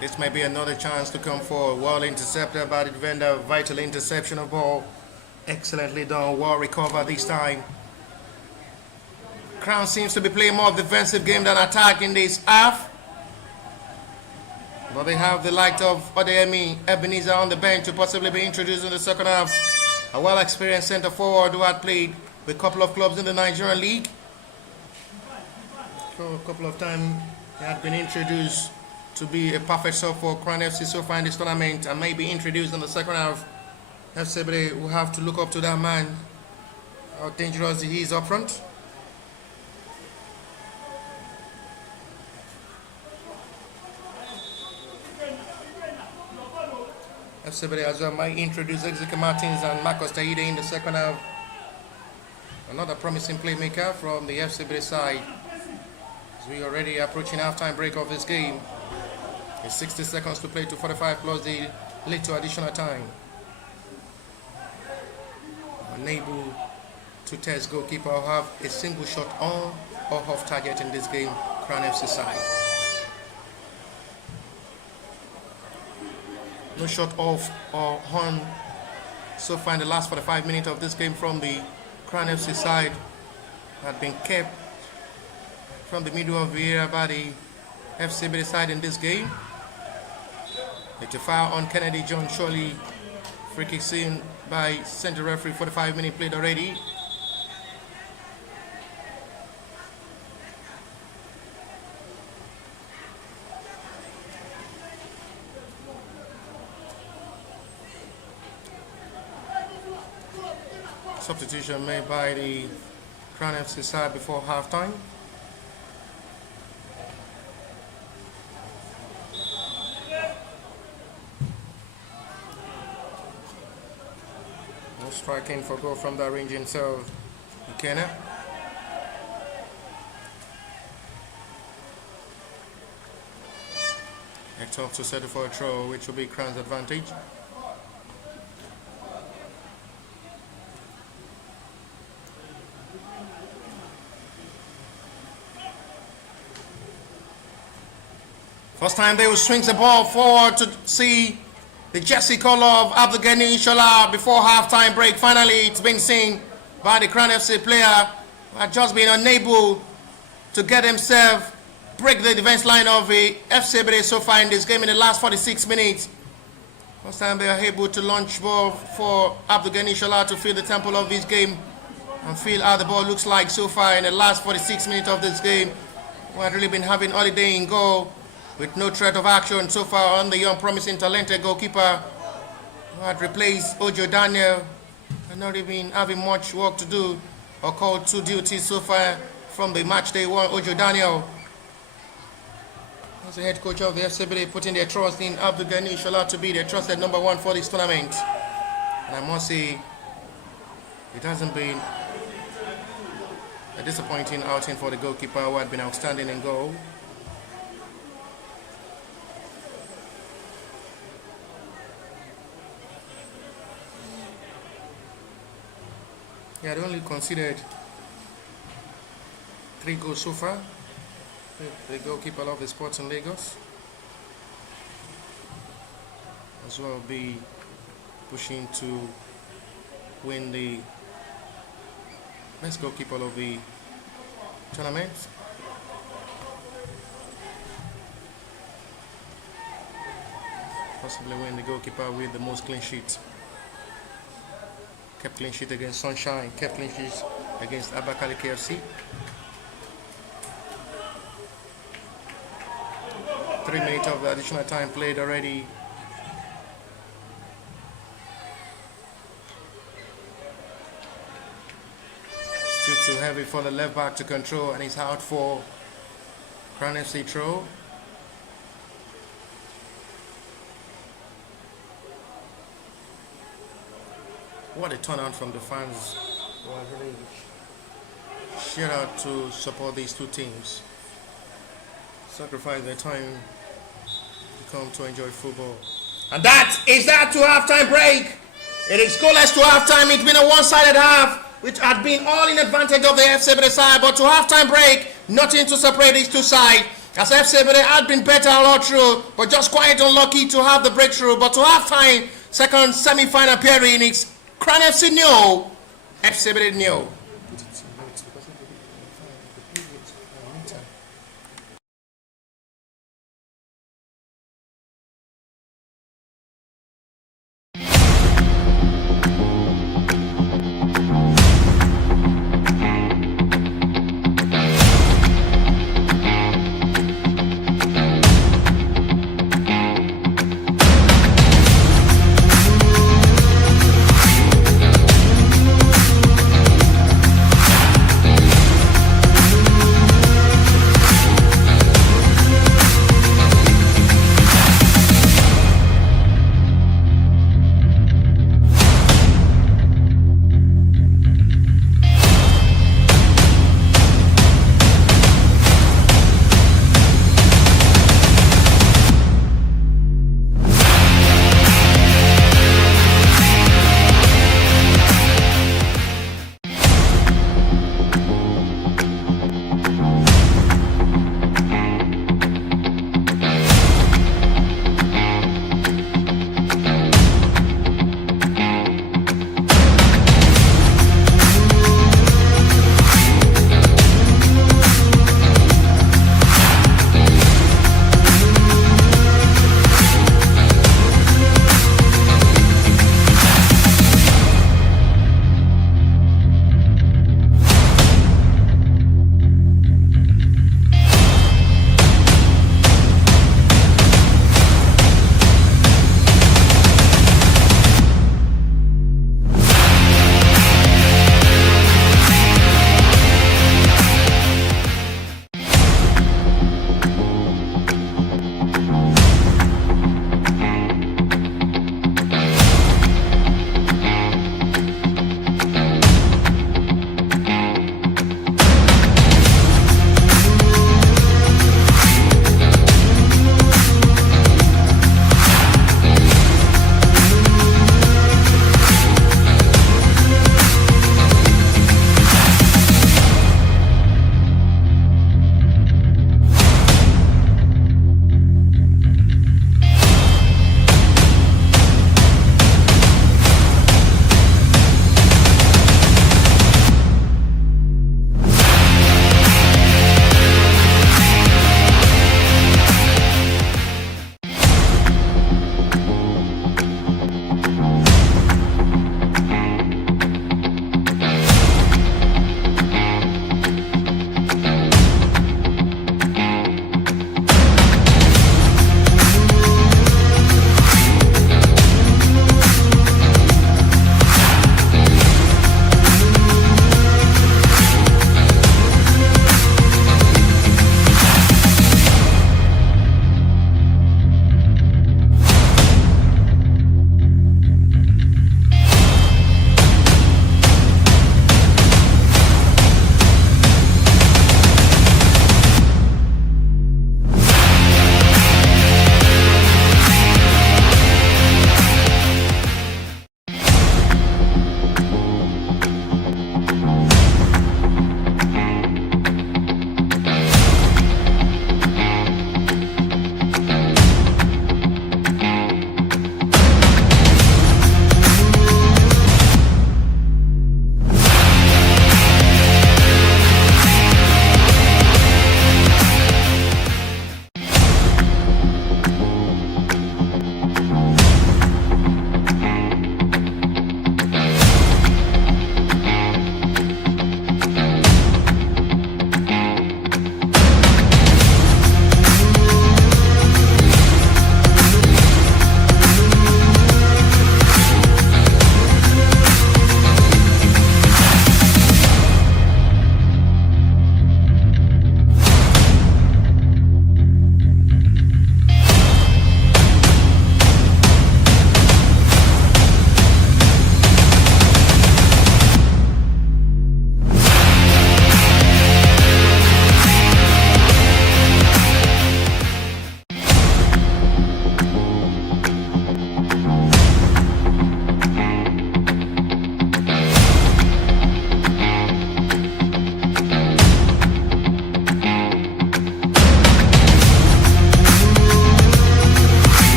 This may be another chance to come forward. Well intercepted by the defender. Vital interception of ball. Excellently done. Well recovered this time. Crown seems to be playing more defensive game than attack in this half. But they have the light of Odeyemi Ebenezer on the bench to possibly be introduced in the second half. A well-experienced centre forward who had played with a couple of clubs in the Nigerian league. So a couple of times he had been introduced to be a perfect sub for Crown FC so far in this tournament, and may be introduced in the second half. FC Ebedei will have to look up to that man, how dangerous he is up front. FC Ebedei as well might introduce Executive Martins and Marcus Taide in the second half. Another promising playmaker from the FC Ebedei side. We are already approaching half-time break of this game. It's 60 seconds to play to 45 plus the little additional time. Unable to test goalkeeper or have a single shot on or off target in this game, Crown FC side. No shot off or on so far in the last 45 minutes of this game from the Crown FC side. Had been kept from the middle of the area by the FC Ebedei side in this game. It's a foul on Kennedy John, surely free kick seen by center referee. 45 minutes played already. Substitution made by the Crown FC side before halftime. Striking for goal from the range himself, Kenna. It's off to settle for a throw, which will be Crown's advantage. First time they will swing the ball forward to see the jersey color of Abdulgani Inshallah before halftime break. Finally, it's been seen by the Crown FC player who had just been unable to get himself break the defense line of the FC Ebedei so far in this game in the last 46 minutes. First time they are able to launch ball for Abdul Ghani Shola to fill the temple of this game and feel how the ball looks like so far in the last 46 minutes of this game. We had really been having Holiday in goal with no threat of action so far on the young promising talented goalkeeper who had replaced Ojo Daniel and not even having much work to do or called two duties so far from the match day one. Ojo Daniel, as the head coach of the FC Ebedei, putting their trust in Abdul Ghani Shola to be their trusted number one for this tournament. And I must say, it hasn't been a disappointing outing for the goalkeeper who had been outstanding in goal. He had only conceded 3 goals so far. The goalkeeper of the Sporting Lagos as well be pushing to win the best goalkeeper of the tournament. Possibly win the goalkeeper with the most clean sheets. Kept clean sheet against Sunshine, kept clean sheets against Abakali KFC. 3 minutes of the additional time played already. Still too heavy for the left back to control, and he's out for Crown FC throw. What a turnout from the fans. Well, really shout out to support these two teams. Sacrifice their time to come to enjoy football. And that is that to halftime break. It is goalless to halftime. It's been a one-sided half, which had been all in advantage of the FC Ebedei side. But to halftime break, nothing to separate these two sides. As FC Ebedei had been better all through, but just quite unlucky to have the breakthrough. But to halftime, second semi-final pairing, it's Crown FC nil, FC Ebedei nil.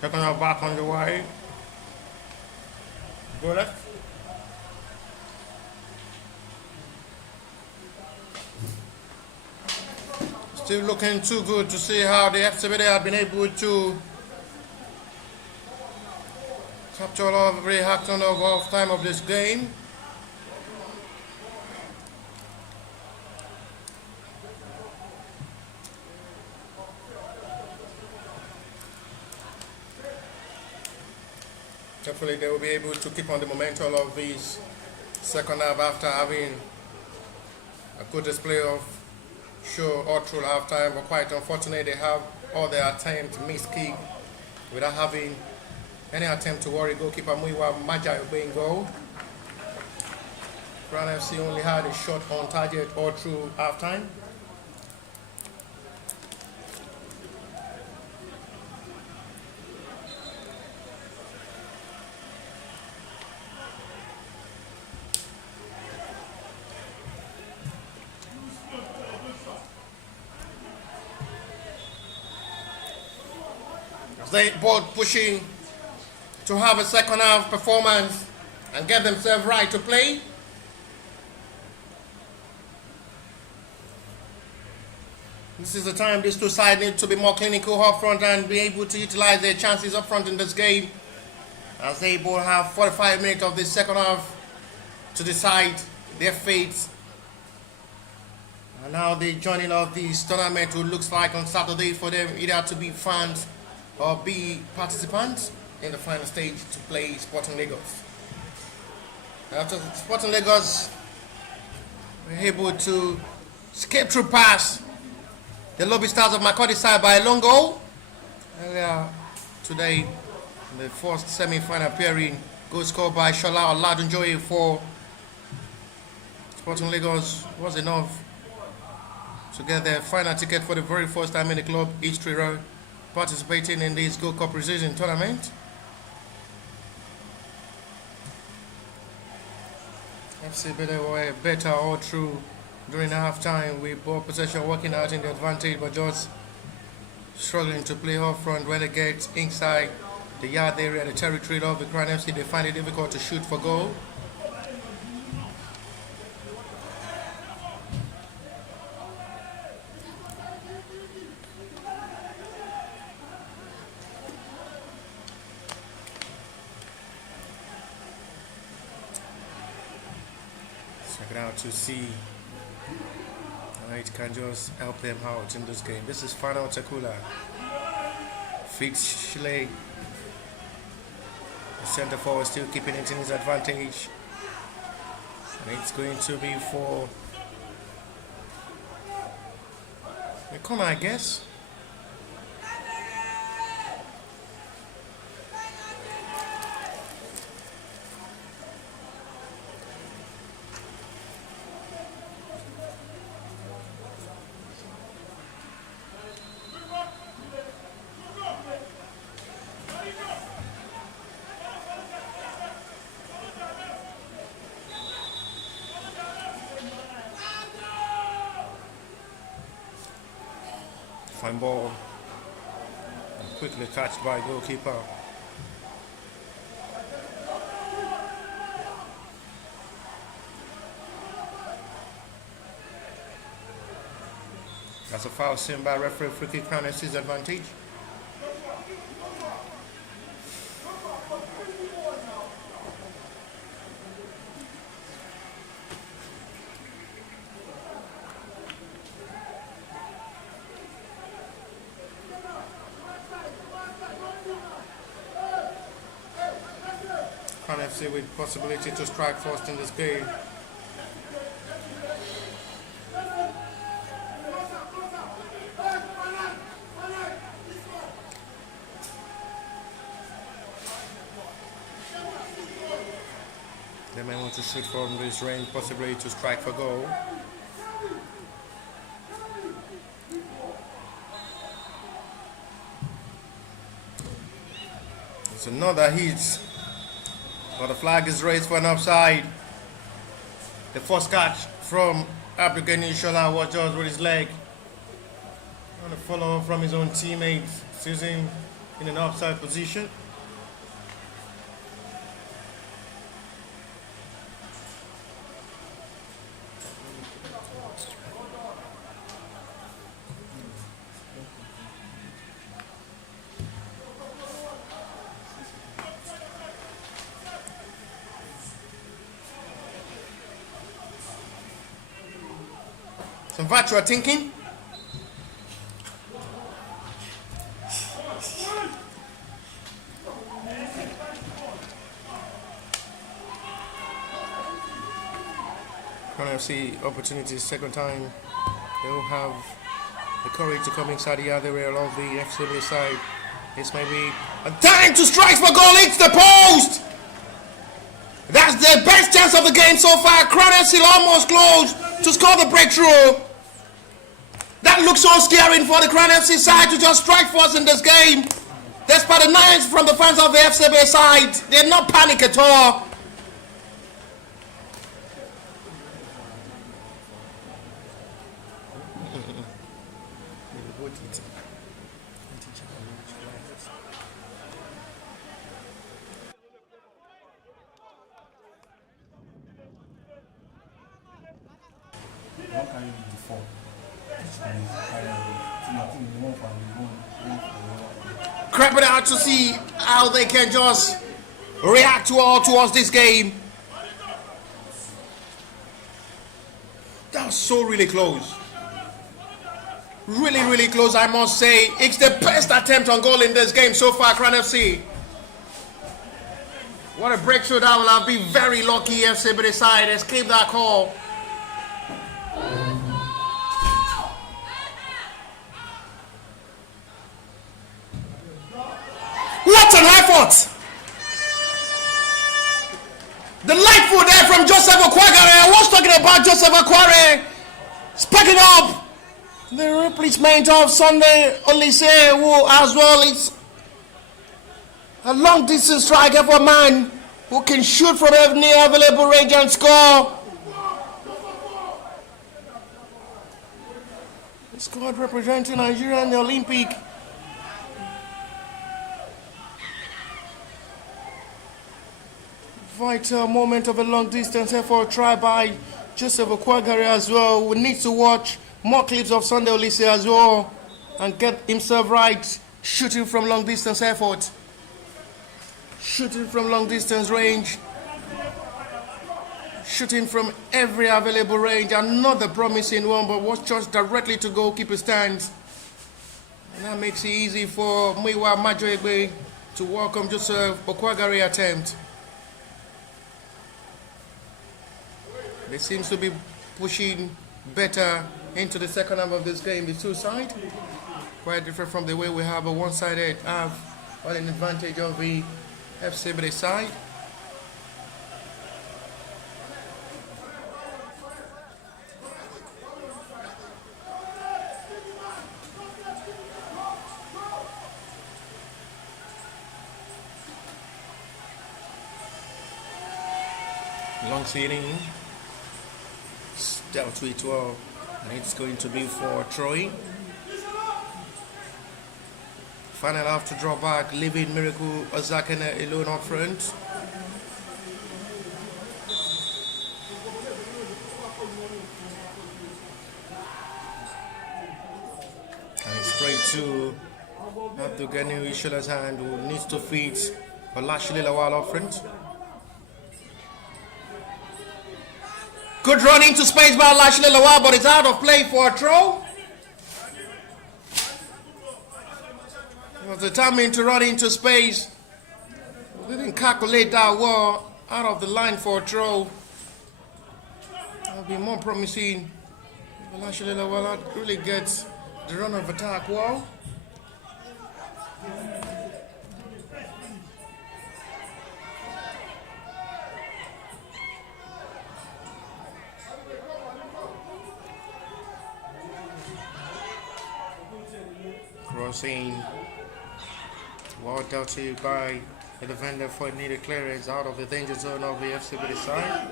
Second half back on the way. Go left. Still looking too good to see how the Fc Ebedei have been able to capture all of the action of half time of this game. Hopefully they will be able to keep on the momentum of this second half after having a good display of show all through halftime, but quite unfortunate they have all their attempts missed kick without having any attempt to worry goalkeeper Muiwa Magi obeying goal. Crown FC only had a shot on target all through halftime. They both pushing to have a second half performance and get themselves right to play. This is the time these two sides need to be more clinical up front and be able to utilize their chances up front in this game, as they both have 45 minutes of the second half to decide their fate. And now the joining of this tournament, who looks like on Saturday for them either to be fans or be participants in the final stage to play Sporting Lagos. After Sporting Lagos were able to escape through pass the Lobby Stars of Makurdi side by a long goal earlier today in the first semi-final pairing. Goal scored by Shola Oladunjoye for Sporting Lagos was enough to get their final ticket for the very first time in the club history participating in this Gold Cup Precision tournament. FC Ebedei were better all through during half time, with ball possession working out in the advantage, but just struggling to play off front when it gets inside the yard area, the territory of the Crown FC. They find it difficult to shoot for goal. Check it out to see how it can just help them out in this game. This is Final Takula. Fix Schley. The center forward still keeping it in his advantage. And it's going to be for the corner, I guess. Fine ball, and quickly catched by goalkeeper. That's a foul seen by referee. Free kick, Crown FC's advantage. Crown FC with possibility to strike first in this game. They may want to shoot from this range, possibly to strike for goal. It's another hit. But the flag is raised for an offside. The first catch from Abdulgani Shola was just with his leg. And a follow from his own teammates, using in an offside position. Some virtual thinking. FC opportunities second time. They will have the courage to come inside the other rail of the FC Ebedei side. This may be a time to strike for goal. It's the post. That's the best chance of the game so far. Crown FC almost close to score the breakthrough. That looks so scary for the Crown FC side to just strike first in this game. Despite the noise from the fans of the FC Ebedei side, they're not panic at all. Creeping out to see how they can just react towards this game. That was so really close. Really, really close, I must say. It's the best attempt on goal in this game so far, Crown FC. What a breakthrough that will have been. Very lucky FC Ebedei side escaped that call. What an effort! The light foot there from Joseph Okwagare. I was talking about Joseph Okwagare. Sparking up the replacement of Sunday Olise, who as well is a long distance striker for a man who can shoot from any available range and score. The squad representing Nigeria in the Olympic. Vital moment of a long distance effort try by Joseph Okwagare as well. We need to watch more clips of Sunday Olise as well and get himself right. Shooting from long distance effort. Shooting from long distance range. Shooting from every available range. Another promising one, but was just directly to goalkeeper stands. And that makes it easy for Miwa Majoegbe to welcome Joseph Okwagare attempt. They seems to be pushing better into the second half of this game. The two sides quite different from the way we have a one-sided half on an advantage of the FC Ebedei side. Long seating. Dealt with well, and it's going to be for Troy. Final half to draw back, leaving Miracle Ozakene alone up front. And straight to Abdugani Ishola's hand, who needs to feed Olashile Lawal up front. Good run into space by Olashile Lawal, but it's out of play for a throw. He was determined to run into space. Didn't calculate that well. Out of the line for a throw. That'll be more promising. Olashile Lawal really gets the run of attack well. Crossing, well dealt to by the defender for needed clearance out of the danger zone of the FC Ebedei side.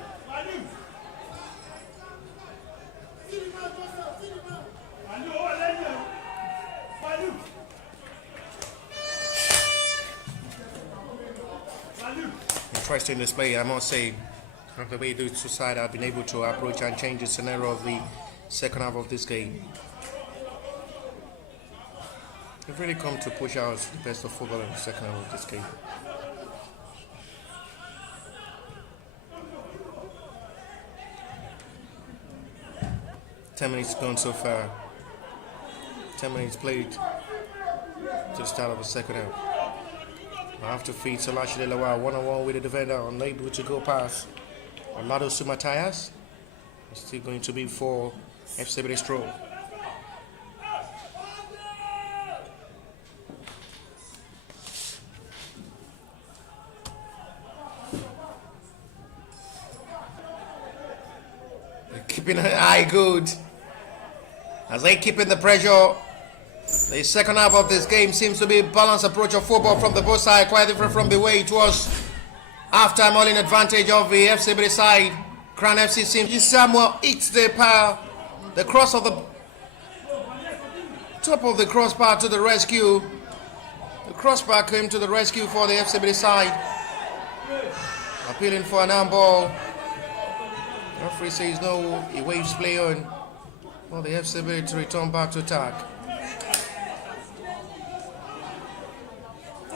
interesting display, I must say, of the way those two sides have been able to approach and change the scenario of the second half of this game. They've really come to push out the best of football in the second half of this game. "10 minutes gone so far. 10 minutes played to the start of the second half. I have to feed Salashi Lelawa one-on-one with the defender, unable to go past Orlando Sumatayas. It's still going to be for FC Ebedei Stroll. They're keeping an eye good as they keep in the pressure. The second half of this game seems to be a balanced approach of football from the both sides, quite different from the way it was half-time all in advantage of the FC Ebedei side. Crown FC seems Samuel eats the power, the cross of the top of the crossbar to the rescue. The crossbar came to the rescue for the FC Ebedei side. Appealing for an handball. Referee says no, he waves play on for the FC Ebedei to return back to attack.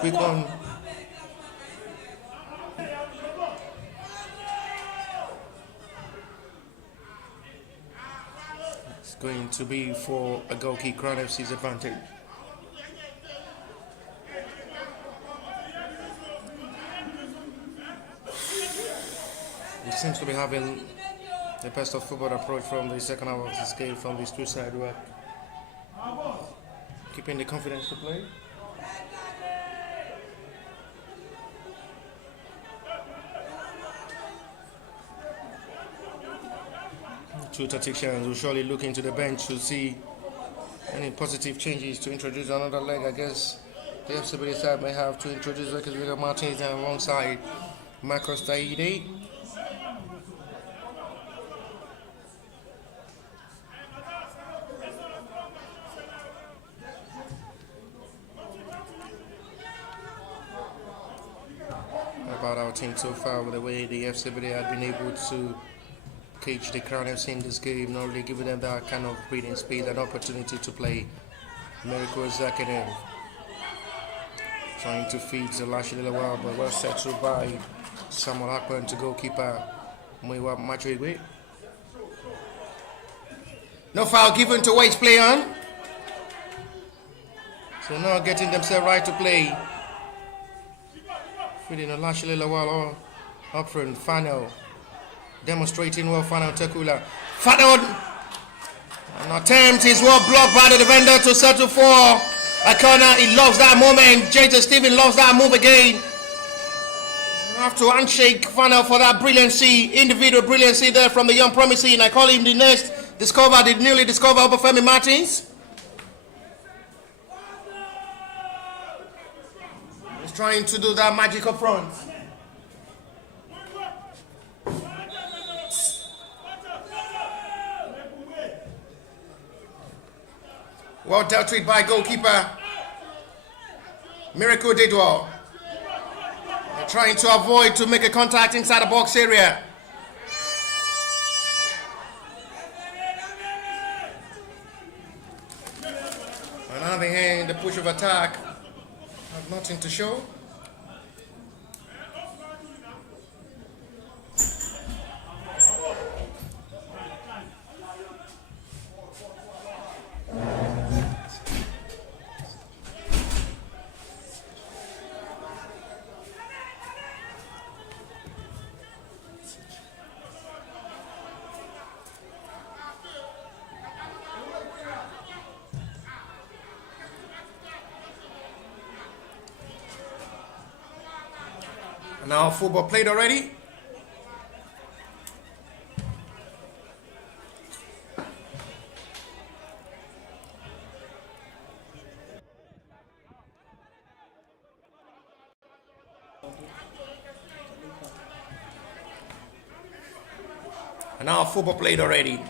Quick one. It's going to be for a goal kick, Crown FC's advantage. He seems to be having the best of football approach from the second half of this game from these two sides, keeping the confidence to play. Two tacticians will surely look into the bench to see any positive changes to introduce another leg. I guess the FC Ebedei side may have to introduce Lucas Martinez alongside Marcos Taide. About our team so far, with the way the FC Ebedei had been able to cage the Crown FC in this game, not really giving them that kind of breathing space and opportunity to play. Miracle Zakanev trying to feed Zalashi Lelawa, but well settled by Samuel Akpan to goalkeeper Muiwa Machuigwe. No foul given to Wade's play on. So now getting themselves right to play. Feeding Zalashi Lelawa up front, Fano. Demonstrating well, Fano Tekula. Fano, an attempt is well blocked by the defender to settle for a corner. He loves that moment. Jason Stephen loves that move again. I have to handshake Fano for that brilliancy, individual brilliancy there from the young promising. I call him the next discover, the newly discovered Obafemi Martins. He's trying to do that magic up front. Well dealt with by goalkeeper Miracle did well. They're trying to avoid to make a contact inside the box area. On the other hand, the push of attack have nothing to show. Now football played already. And now football played already.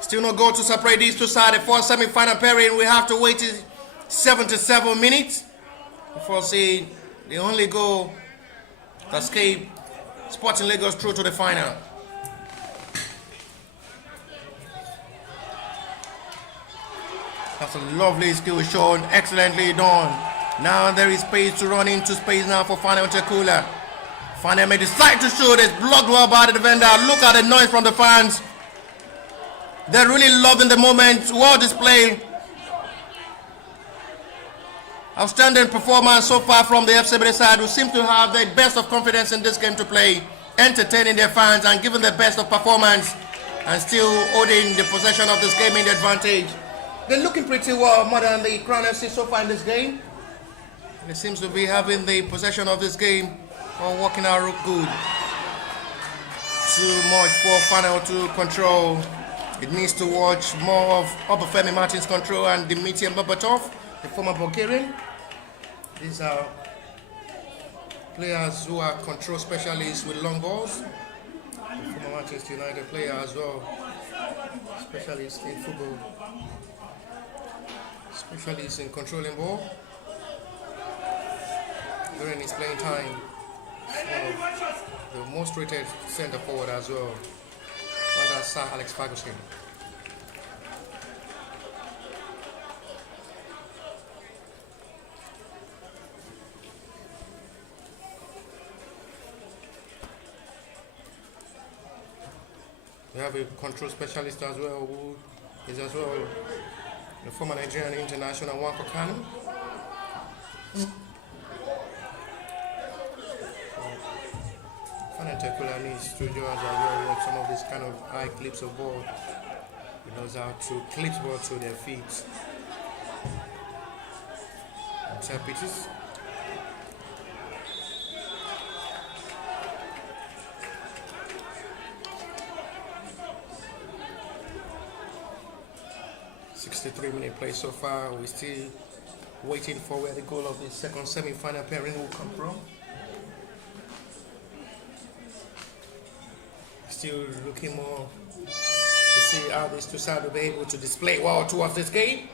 Still no goal to separate these two sides. The fourth semi-final pairing, we have to wait 77 minutes before seeing the only goal to escape Sporting Lagos through to the final. That's a lovely skill shown, excellently done. Now there is space to run into space now for Final Tekula. Final may decide to shoot. It's blocked well by the defender. Look at the noise from the fans. They're really loving the moment. Well displayed. Outstanding performance so far from the FC Ebedei side, who seem to have the best of confidence in this game to play, entertaining their fans and giving the best of performance and still holding the possession of this game in the advantage. They're looking pretty well more than the Crown FC so far in this game. They seems to be having the possession of this game or working out good. Too much for Final to control. It needs to watch more of Obafemi Martin's control and Dimitri Mbabatov, the former Bulgarian. These are players who are control specialists with long balls. The former Manchester United player as well, specialist in football, specialist in controlling ball. During his playing time, one of the most rated centre forward as well, under Sir Alex Ferguson. We have a control specialist as well, who is as well the former Nigerian international Nwankwo Kanu. Final Tekula needs to do as well with some of these kind of high clips of ball. He knows how to clip ball to their feet and set pitches. Minute play so far. We're still waiting for where the goal of the second semi-final pairing will come from. Still looking more to see how these two sides will be able to display well towards this game.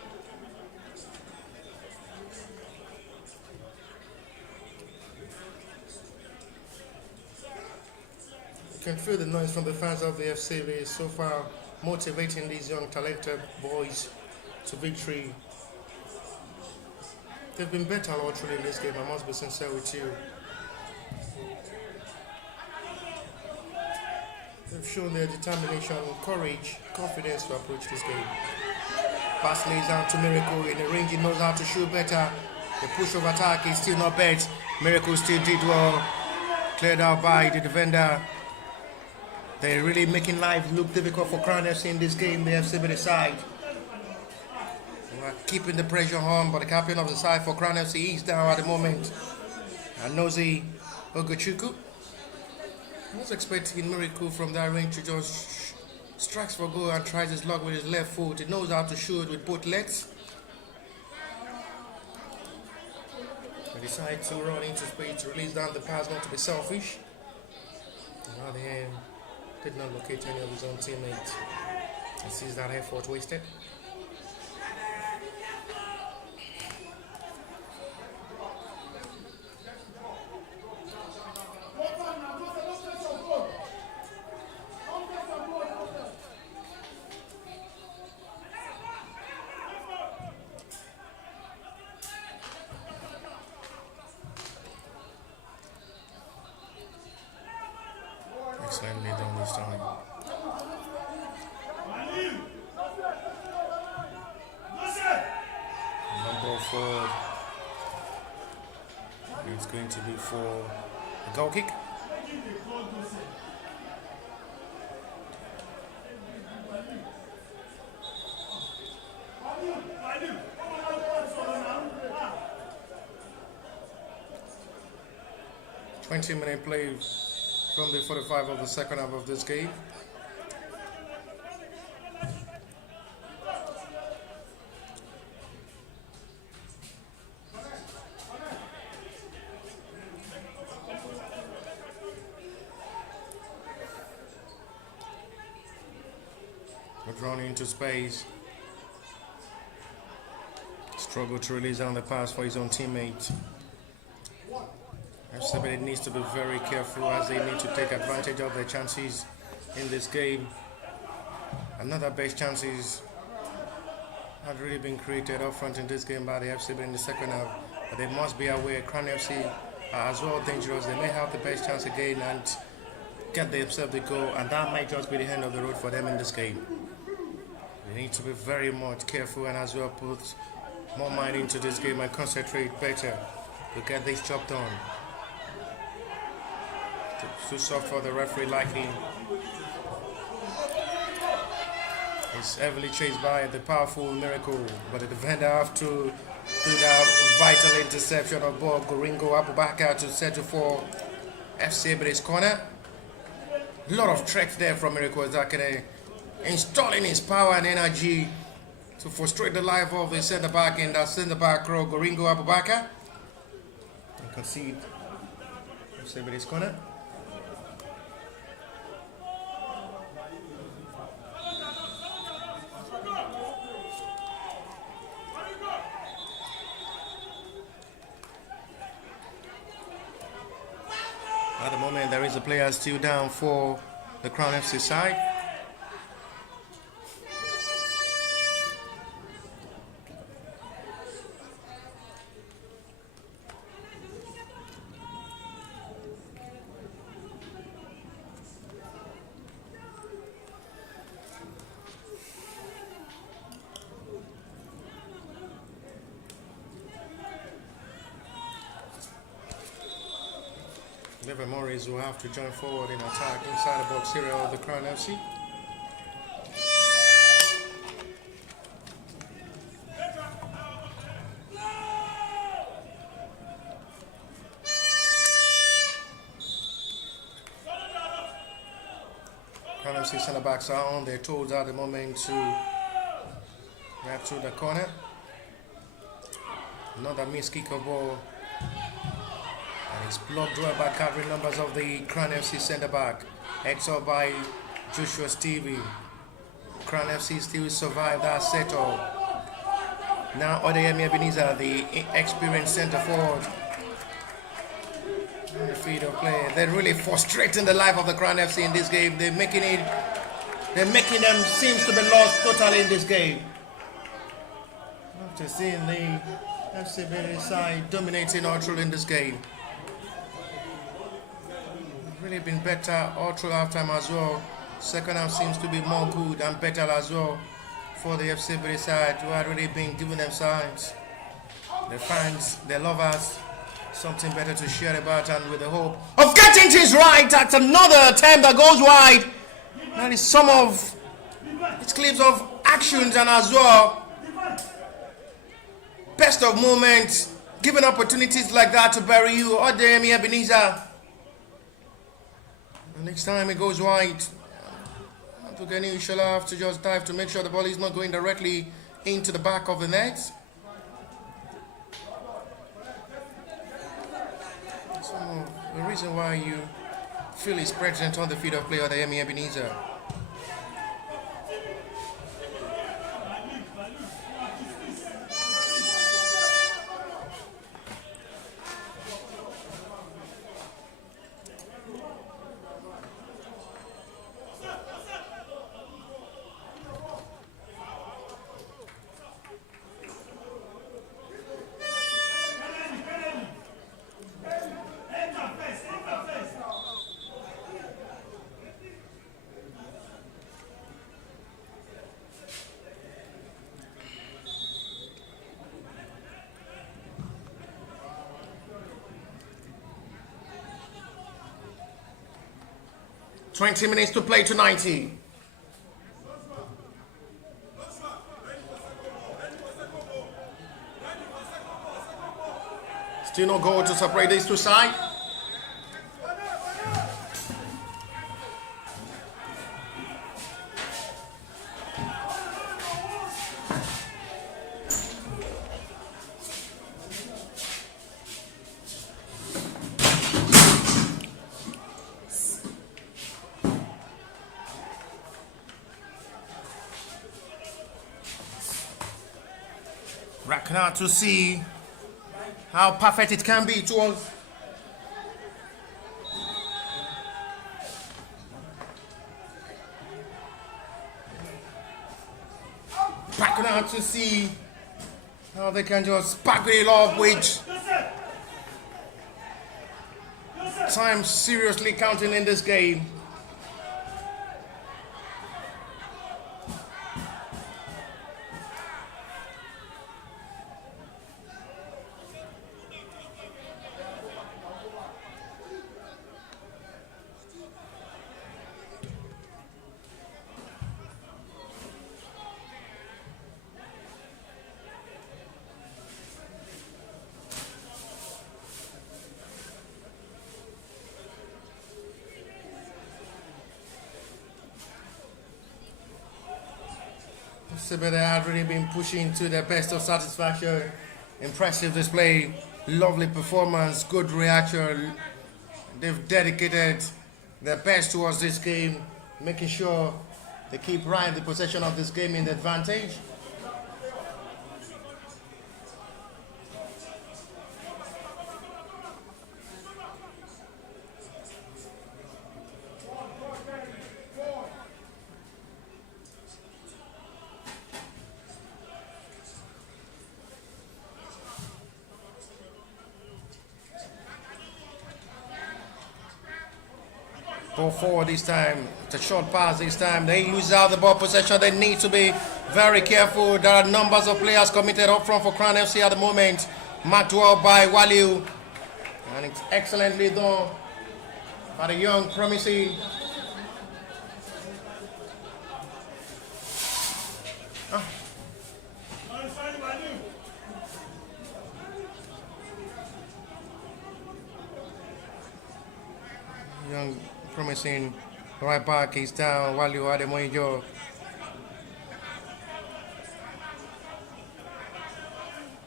You can feel the noise from the fans of the FC Vs so far, motivating these young talented boys to victory. They've been better literally in this game, I must be sincere with you. They've shown their determination, courage, confidence to approach this game. Pass lays out to Miracle in the range, he knows how to shoot better. The push of attack is still not bad. Miracle still did well. Cleared out by the defender. They're really making life look difficult for Crown FC in this game, the FC Ebedei side. Keeping the pressure on, but the captain of the side for Crown FC is down at the moment. And Nozi Ogochukwu. I was expecting Miracle from that range to just strikes for goal and tries his luck with his left foot. He knows how to shoot with both legs. He decides to run into space to release down the pass, not to be selfish. On the other hand, did not locate any of his own teammates. He sees that effort wasted. Excellently done this time. Number 4. It's going to be for a goal kick. Minute play from the 45 of the second half of this game. But running into space. Struggled to release down the pass for his own teammate. FC Ebedei needs to be very careful as they need to take advantage of their chances in this game. Another best chances had really been created up front in this game by the FC Ebedei in the second half, but they must be aware Crown FC are as well dangerous. They may have the best chance again and get themselves the goal, and that might just be the end of the road for them in this game. They need to be very much careful and as well put more mind into this game and concentrate better to get this job done. Too soft for the referee likely. It's heavily chased by the powerful Miracle, but the defender have to do that vital interception of ball. Goringo Abubakar to settle for FC Ebedei's corner. A lot of tricks there from Miracle Zakane, installing his power and energy to frustrate the life of the centre back in that centre back row, Goringo Abubakar. And concede FC Ebedei's corner. At the moment, there is a player still down for the Crown FC side. Devin Morris will have to join forward in attack inside the box area of the Crown FC. Crown FC centre backs are on their toes at the moment to grab to the corner. Another missed kick of ball. And it's blocked well by covering numbers of the Crown FC centre-back. Exiled by Joshua Stevie. Crown FC still survive that set-up. Now Odeyemi Ebenezer, the experienced centre-forward. The field of play. They're really frustrating the life of the Crown FC in this game. They're making them seems to be lost totally in this game. After seeing the FC Ebedei side dominating all through in this game. Really been better all through halftime as well. Second half seems to be more good and better as well for the FC Ebedei side, who had really been giving them signs. The fans, the lovers, something better to share about, and with the hope of getting things right. That's another attempt that goes wide. That is some of its clips of actions and as well best of moments, giving opportunities like that to bury you. Odeyemi Ebenezer. Next time it goes wide, Abdulgani Ishola have to just dive to make sure the ball is not going directly into the back of the net. So the reason why you feel is present on the field of play of Odeyemi Ebenezer. $20 minutes to play to 90. Still no goal to separate these two sides. Racking out to see how perfect it can be. It was backing out to see how they can just back it up with time seriously counting in this game. Ebedei had really been pushing to their best of satisfaction. Impressive display, lovely performance, good reaction. They've dedicated their best towards this game, making sure they keep right the possession of this game in the advantage. Go forward this time. It's a short pass this time. They lose out the ball possession. They need to be very careful. There are numbers of players committed up front for Crown FC at the moment. Marked well by Waliu. And it's excellently done by the young, promising promising right back is down. Waliu Ademoyo.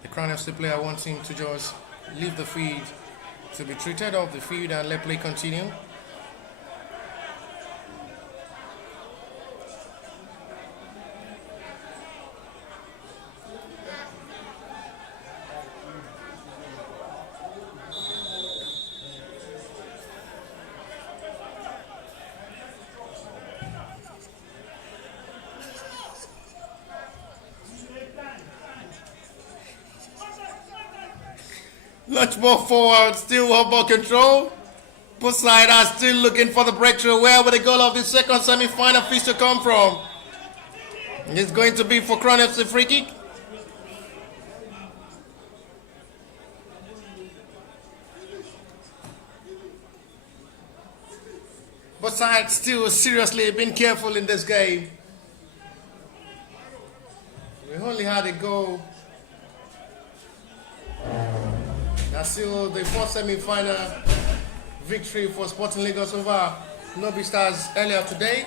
The Crown FC player wants him to just leave the field, to be treated off the field and let play continue. Much more forward, still one ball control. Both sides are still looking for the breakthrough. Where will the goal of the second semi-final feast to come from? It's going to be for Crown FC free kick. Both sides still seriously being careful in this game. We only had a goal. That's still the fourth semi-final victory for Sporting Lagos over Nobi Stars earlier today.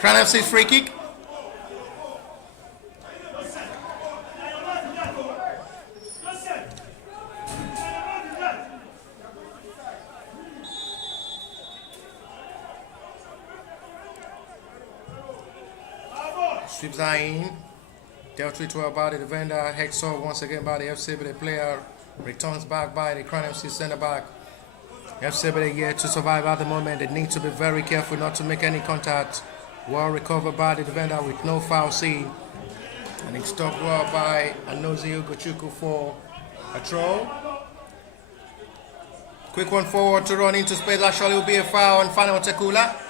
Crown FC's free kick. Sweeps are in. Dealt with well by the defender. Heads off once again by the FC Ebedei player. Returns back by the Crown FC centre back. FC Ebedei here to survive at the moment. They need to be very careful not to make any contact. Well recovered by the defender with no foul seen. And it's stopped well by Anozi Ugochukwu for a throw. Quick one forward to run into space. That surely will be a foul on Final Tekula.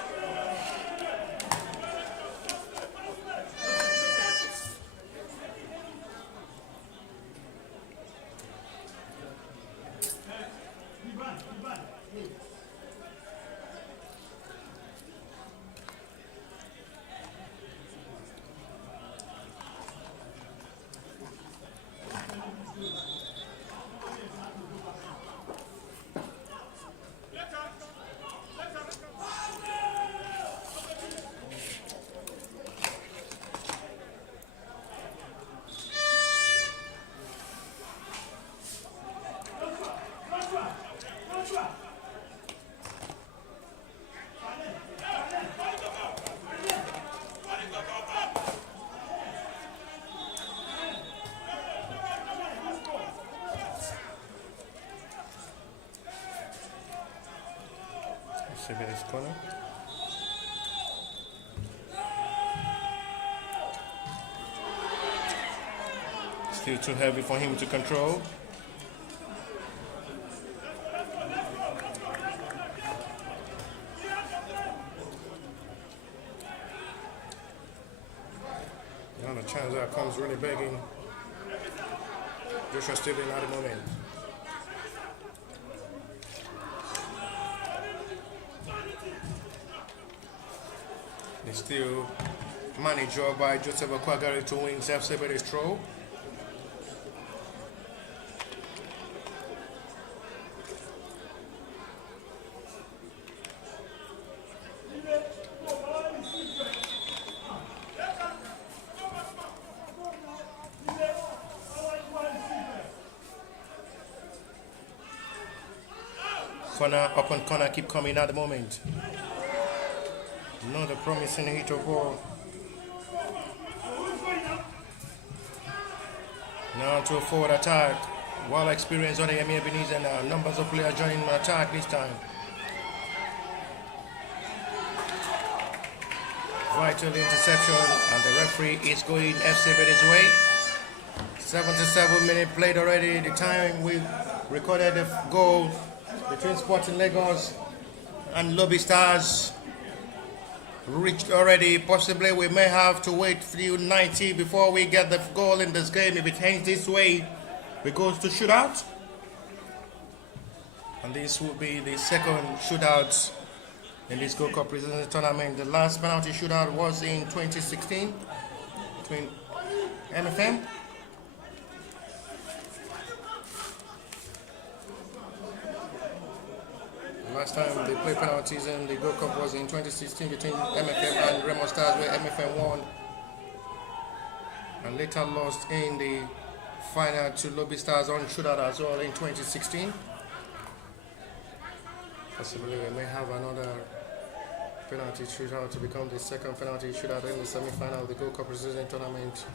FC Ebedei's corner. Still too heavy for him to control. Now the chance that comes really begging Joshua Steven at the moment. They still managed by Joseph Okwagari to win FC Ebedei's throw. Corner upon corner keep coming at the moment. Another promising hit of ball. Now to a forward attack. Well experienced on the Fc Vs and numbers of players joining the attack this time. Vital interception and the referee is going FC Ebedei's way. 77 minutes played already. The time we recorded the goal between Sporting Lagos and Lobby Stars reached already. Possibly we may have to wait till 90 before we get the goal in this game. If it ends this way, we go to shootout. And this will be the second shootout in this Gold Cup Presidents Tournament. The last penalty shootout was in 2016 between MFM. Last time they played penalties in the Gold Cup was in 2016 between MFM and Remo Stars, where MFM won and later lost in the final to Lobby Stars on shootout as well in 2016. Possibly we may have another penalty shootout to become the second penalty shootout in the semi-final of the Gold Cup Presidents Tournament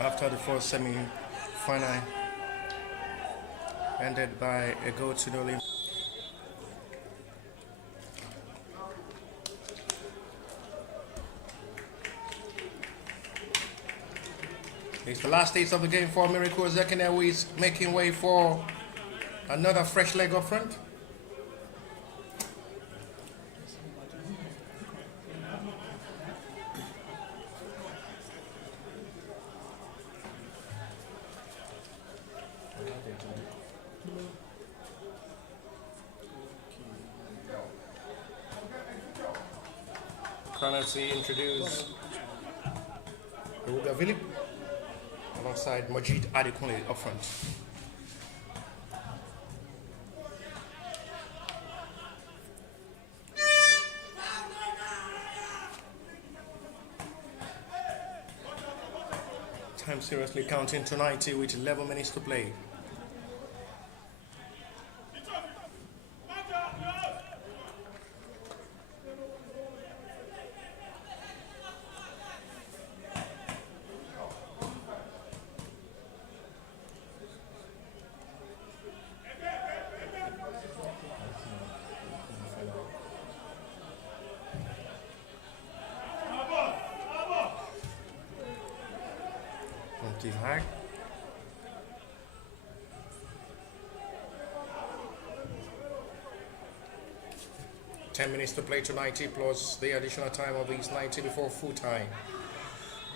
after the first semi-final ended by a goal to nil. It's the last stage of the game for Miracle Zekine, who is making way for another fresh leg up front. Kranasi introduced Uga Philip alongside Majid Adekunle up front. Time seriously counting to 90 with 11 minutes to play. High. Ten minutes to play to 90 plus the additional time of these 90 before full time.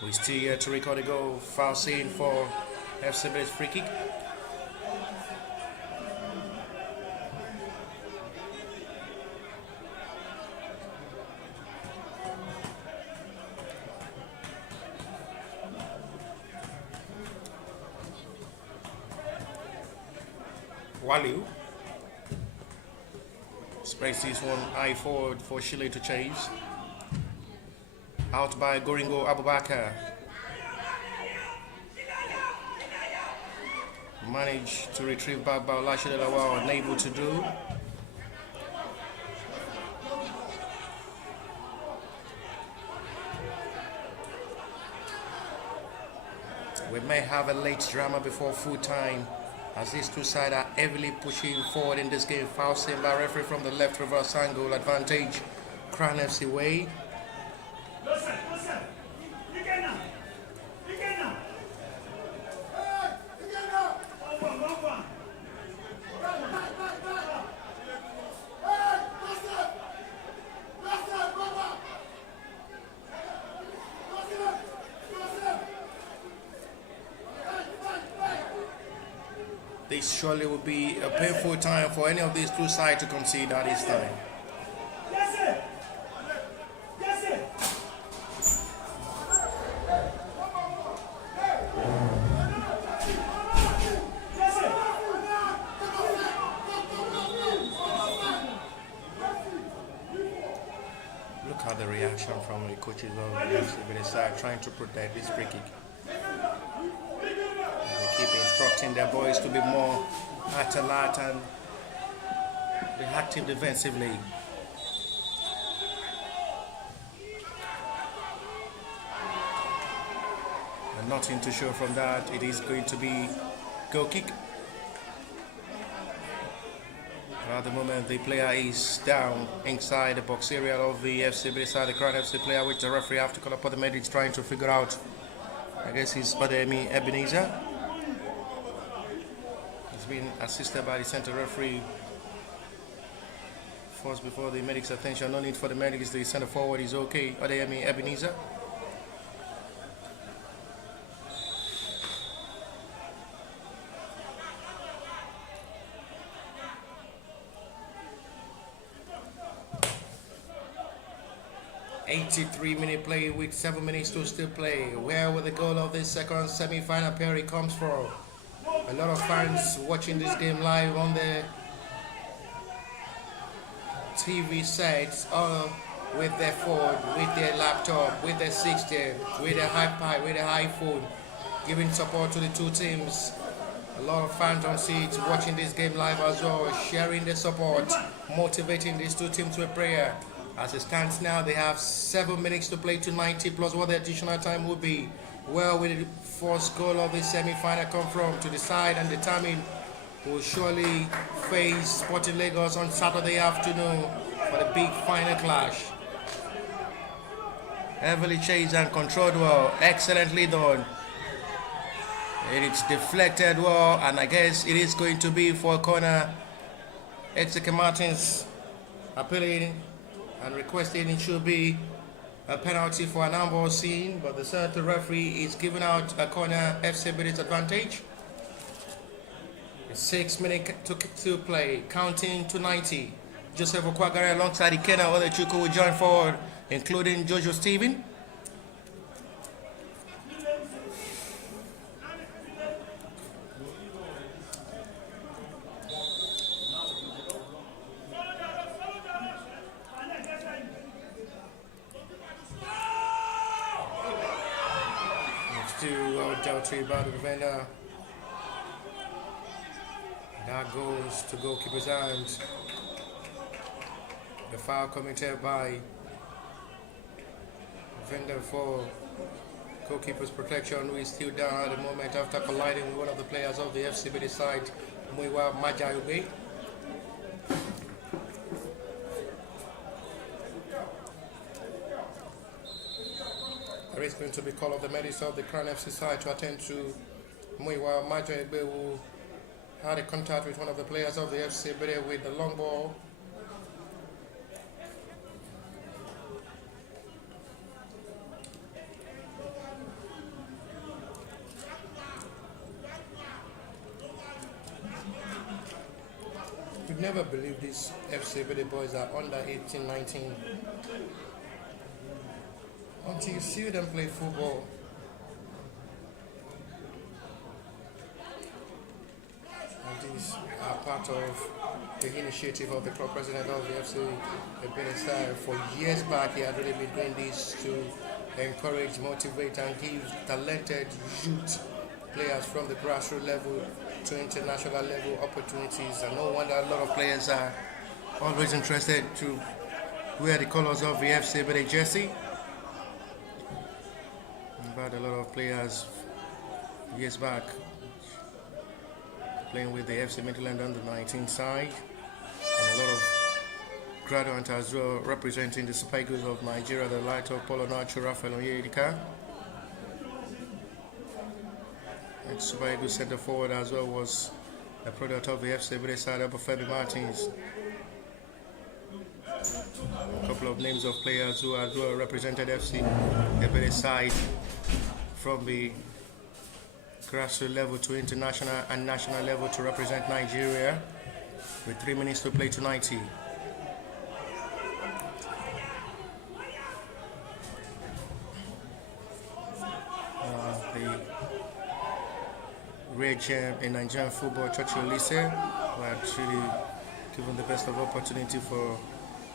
We still here to record a goal. Foul scene for FC Ebedei's free kick. Waliu sprays this one high forward for Chile to chase. Out by Goringo Abubakar. Managed to retrieve back by Olashide Lawal, unable to do. We may have a late drama before full time as these two sides are heavily pushing forward in this game. Foul seen by referee from the left, reverse angle advantage Crown FC way. This surely will be a painful time for any of these two sides to concede at this time. Look at the reaction from the coaches of the FC Ebedei side trying to protect this free kick. Keep instructing their boys to be more alert and be active defensively. And nothing to show from that. It is going to be goal kick. At the moment, the player is down inside the box area of the FC Ebedei side. The Crown FC player, which the referee have to call up on the medics trying to figure out. I guess he's Fc Ebedei. Being assisted by the center referee. First, before the medics' attention, no need for the medics. The center forward is okay. Ebenezer. .83-minute play with 7 minutes to still play. Where will the goal of this second semi-final pairing comes from? A lot of fans watching this game live on the TV sets, with their phone, with their laptop, with their 16, with their iPad, with their iPhone, giving support to the two teams. A lot of fans on seats watching this game live as well, sharing their support, motivating these two teams with prayer. As it stands now, they have 7 minutes to play to 90 plus what the additional time will be. Where will the first goal of the semi-final come from to decide and determine who will surely face Sporting Lagos on Saturday afternoon for the big final clash. Heavily chased and controlled well, excellently done. It's deflected well, and I guess it is going to be for a corner. Exeter Martins appealing and requesting it should be a penalty for an handball scene, but the center referee is giving out a corner FC Ebedei's advantage. 6 minutes to play, counting to 90. Joseph Okwagare alongside Ikena Odechukwu will join forward, including Jojo Stephen. By the defender. That goes to goalkeeper's hands. The foul committed by defender for goalkeeper's protection, who is still down at the moment after colliding with one of the players of the FC Ebedei side, Muiwa Majayobe. There is going to be call of the medics of the Crown FC side to attend to Muiwa Majayobe, who had a contact with one of the players of the FC Ebedei with the long ball. You'd never believe these FC Ebedei boys are under 18, 19. Until you see them play football. And these are part of the initiative of the club president of the FC Ebedei side. For years back, he had really been doing this to encourage, motivate, and give talented youth players from the grassroots level to international level opportunities. And no wonder a lot of players are always interested to wear the colors of the FC Ebedei jersey. We've had a lot of players years back playing with the FC Midland under 19 side, and a lot of graduates as well representing the Super Eagles of Nigeria, the light of Polo Nacho Rafael Onyedika. And Super Eagles center forward as well was a product of the FC Ebedei side, Femi Martins. A couple of names of players who as well represented FC Ebedei side from the grassroots level to international and national level to represent Nigeria, with 3 minutes to play to 90. The Red Gem in Nigerian football, Churchill Lise, who had really given the best of opportunity for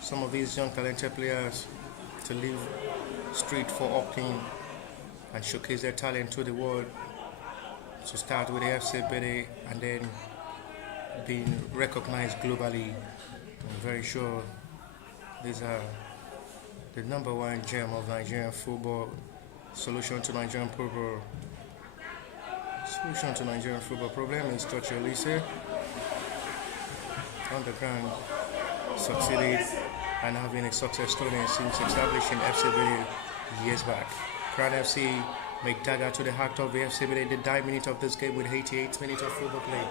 some of these young talented players to leave street for Auckland and showcase their talent to the world. To start with the FC Ebedei and then being recognized globally. I'm very sure these are the #1 gem of Nigerian football. Solution to Nigerian football. Solution to Nigerian football problem is Churchill Lise. On the ground, succeeded and having a success story since establishing FC Ebedei years back. Crown FC make dagger to the heart of the FC Ebedei in the 9 minutes of this game with 88 minutes of football play.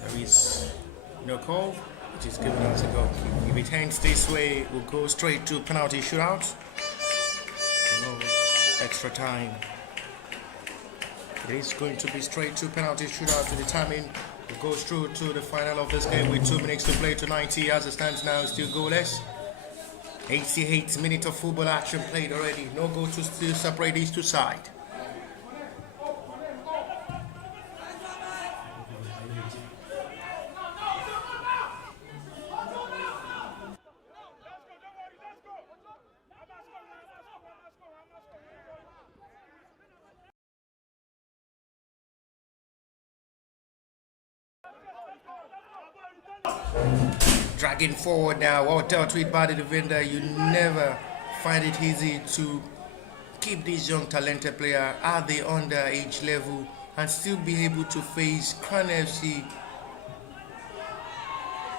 There is no call, which is given as a goal. If it hangs this way, we'll go straight to penalty shootout. No extra time. It is going to be straight to penalty shootout to determine who goes through to the final of this game with 2 minutes to play to 90. As it stands now, still goalless. 88 minutes of football action played already. No goal to still separate these two sides. Dragging forward now, well dealt with by the defender. You never find it easy to keep these young talented players at the underage level and still be able to face Crown FC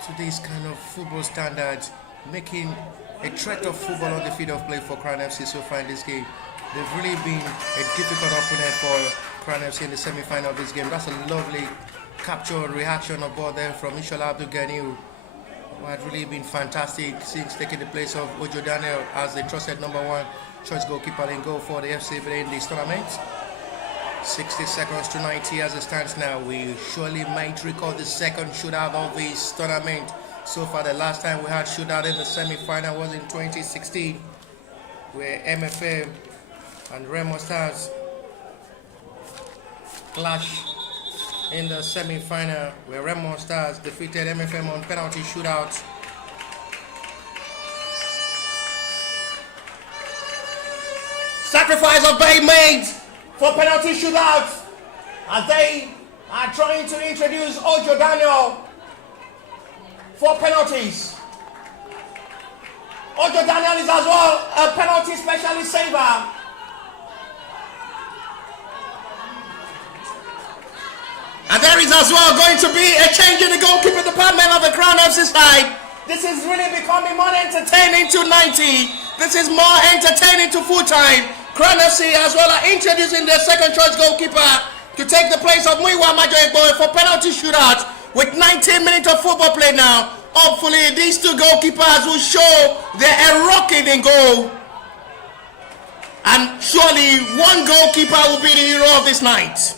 to this kind of football standards, making a threat of football on the field of play for Crown FC so far in this game. They've really been a difficult opponent for Crown FC in the semi-final of this game. That's a lovely capture and reaction of ball there from Ishola Abdul Ganiu, who had really been fantastic since taking the place of Ojo Daniel as the trusted #1 choice goalkeeper in goal for the FC Ebedei in this tournament. 60 seconds to 90 as it stands now. We surely might record the second shootout of this tournament. So far, the last time we had shootout in the semi-final was in 2016, where MFM and Remo Stars clash in the semi-final, where Remo Stars defeated MFM on penalty shootout. Sacrifice of being made for penalty shootout as they are trying to introduce Ojo Daniel for penalties. Ojo Daniel is as well a penalty specialist saver. And there is as well going to be a change in the goalkeeper department of the Crown FC side. This is really becoming more entertaining to 90. This is more entertaining to full time. Crown FC as well are introducing their second choice goalkeeper to take the place of Muiwa Majoiboy for penalty shootout with 19 minutes of football play now. Hopefully these two goalkeepers will show their rocket in goal. And surely one goalkeeper will be the hero of this night.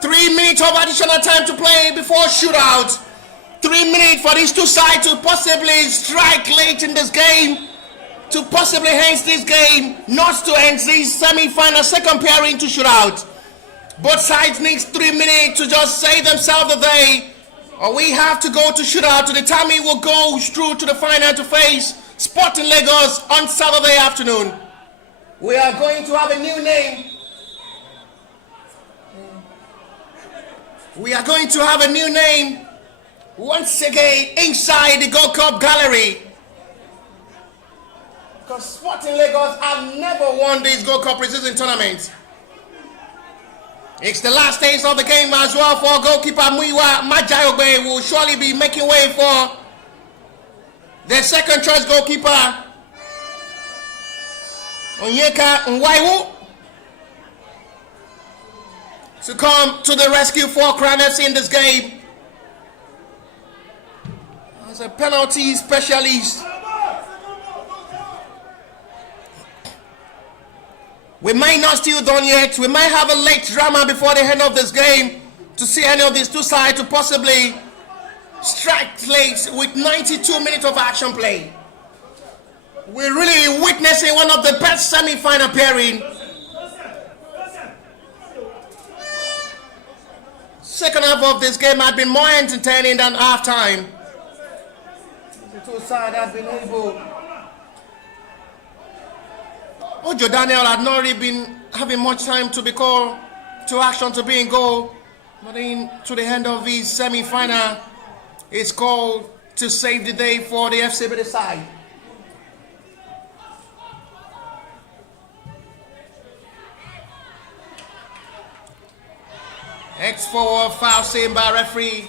3 minutes of additional time to play before shootout. 3 minutes for these two sides to possibly strike late in this game, to possibly end this game, not to end this semi-final second pairing to shootout. Both sides need 3 minutes to just say themselves that they, or we have to go to shootout to determine who will go through to the final to face Sporting Lagos on Saturday afternoon. We are going to have a new name. We are going to have a new name once again inside the Gold Cup gallery. Because Sporting Lagos have never won this Gold Cup preseason tournament. It's the last days of the game as well for goalkeeper Muyiwa Majayogbe, will surely be making way for their second choice goalkeeper Onyeka Nwaiwu to come to the rescue for Crown FC in this game. As a penalty specialist, we might not still done yet. We might have a late drama before the end of this game to see any of these two sides to possibly strike late with 92 minutes of action play. We're really witnessing one of the best semi-final pairing. Second half of this game had been more entertaining than half time. The two sides have been able. Ojo Daniel had not really been having much time to be called to action to be in goal. But in to the end of his semi-final, it's called to save the day for the FC Ebedei side. X4 foul seen by referee.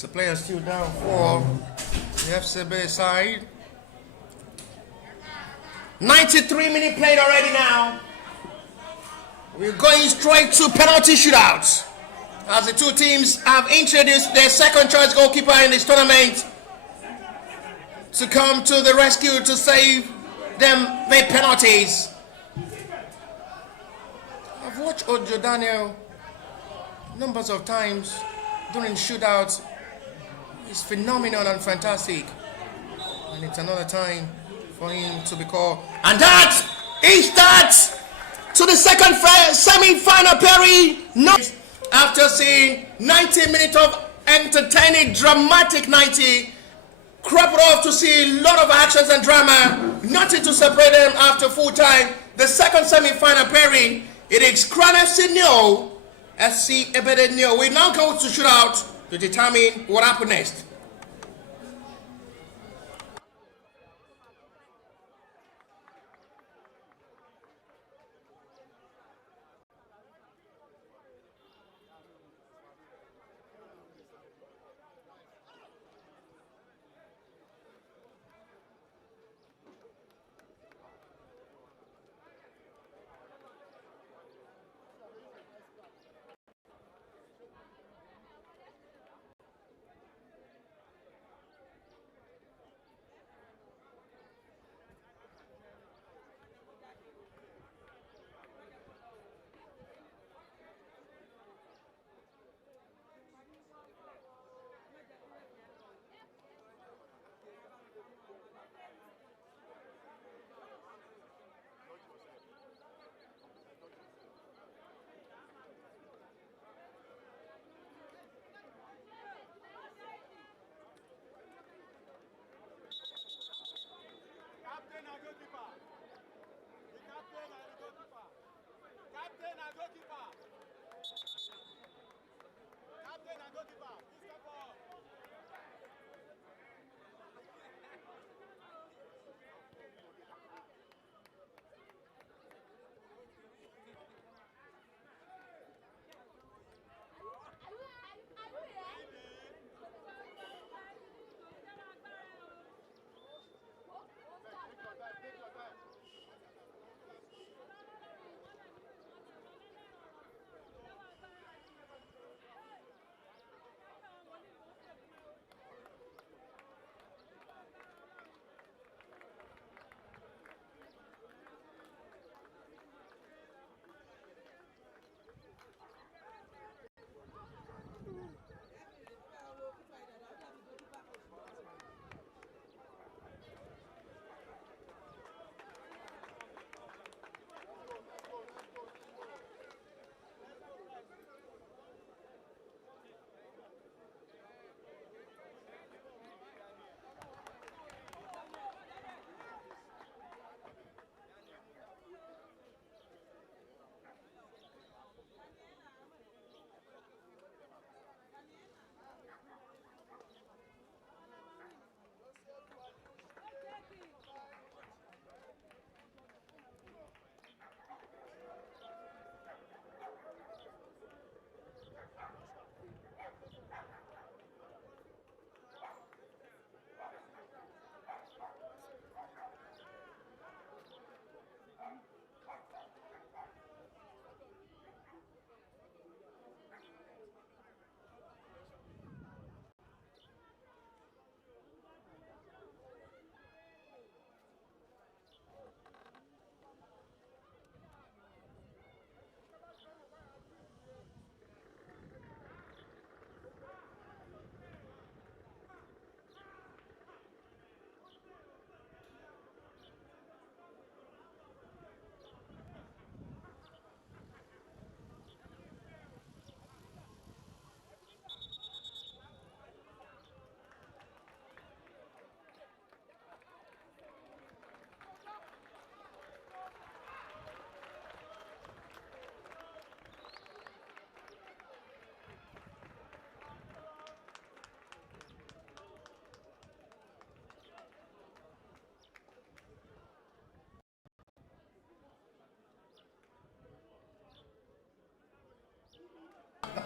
The player still down for the FC Ebedei side. 93 minutes played already now. We're going straight to penalty shootouts as the two teams have introduced their second choice goalkeeper in this tournament to come to the rescue to save them their penalties. I've watched Ojo Daniel numbers of times during shootouts. It's phenomenal and fantastic, and it's another time for him to be called. And that is that to the second semi-final pairing. After seeing 90 minutes of entertaining, dramatic 90, crop it off to see a lot of actions and drama. Nothing to separate them after full time. The second semi-final pairing, it is Crown FC nil, Fc Ebedei nil. We now go to shootout to determine what happened next.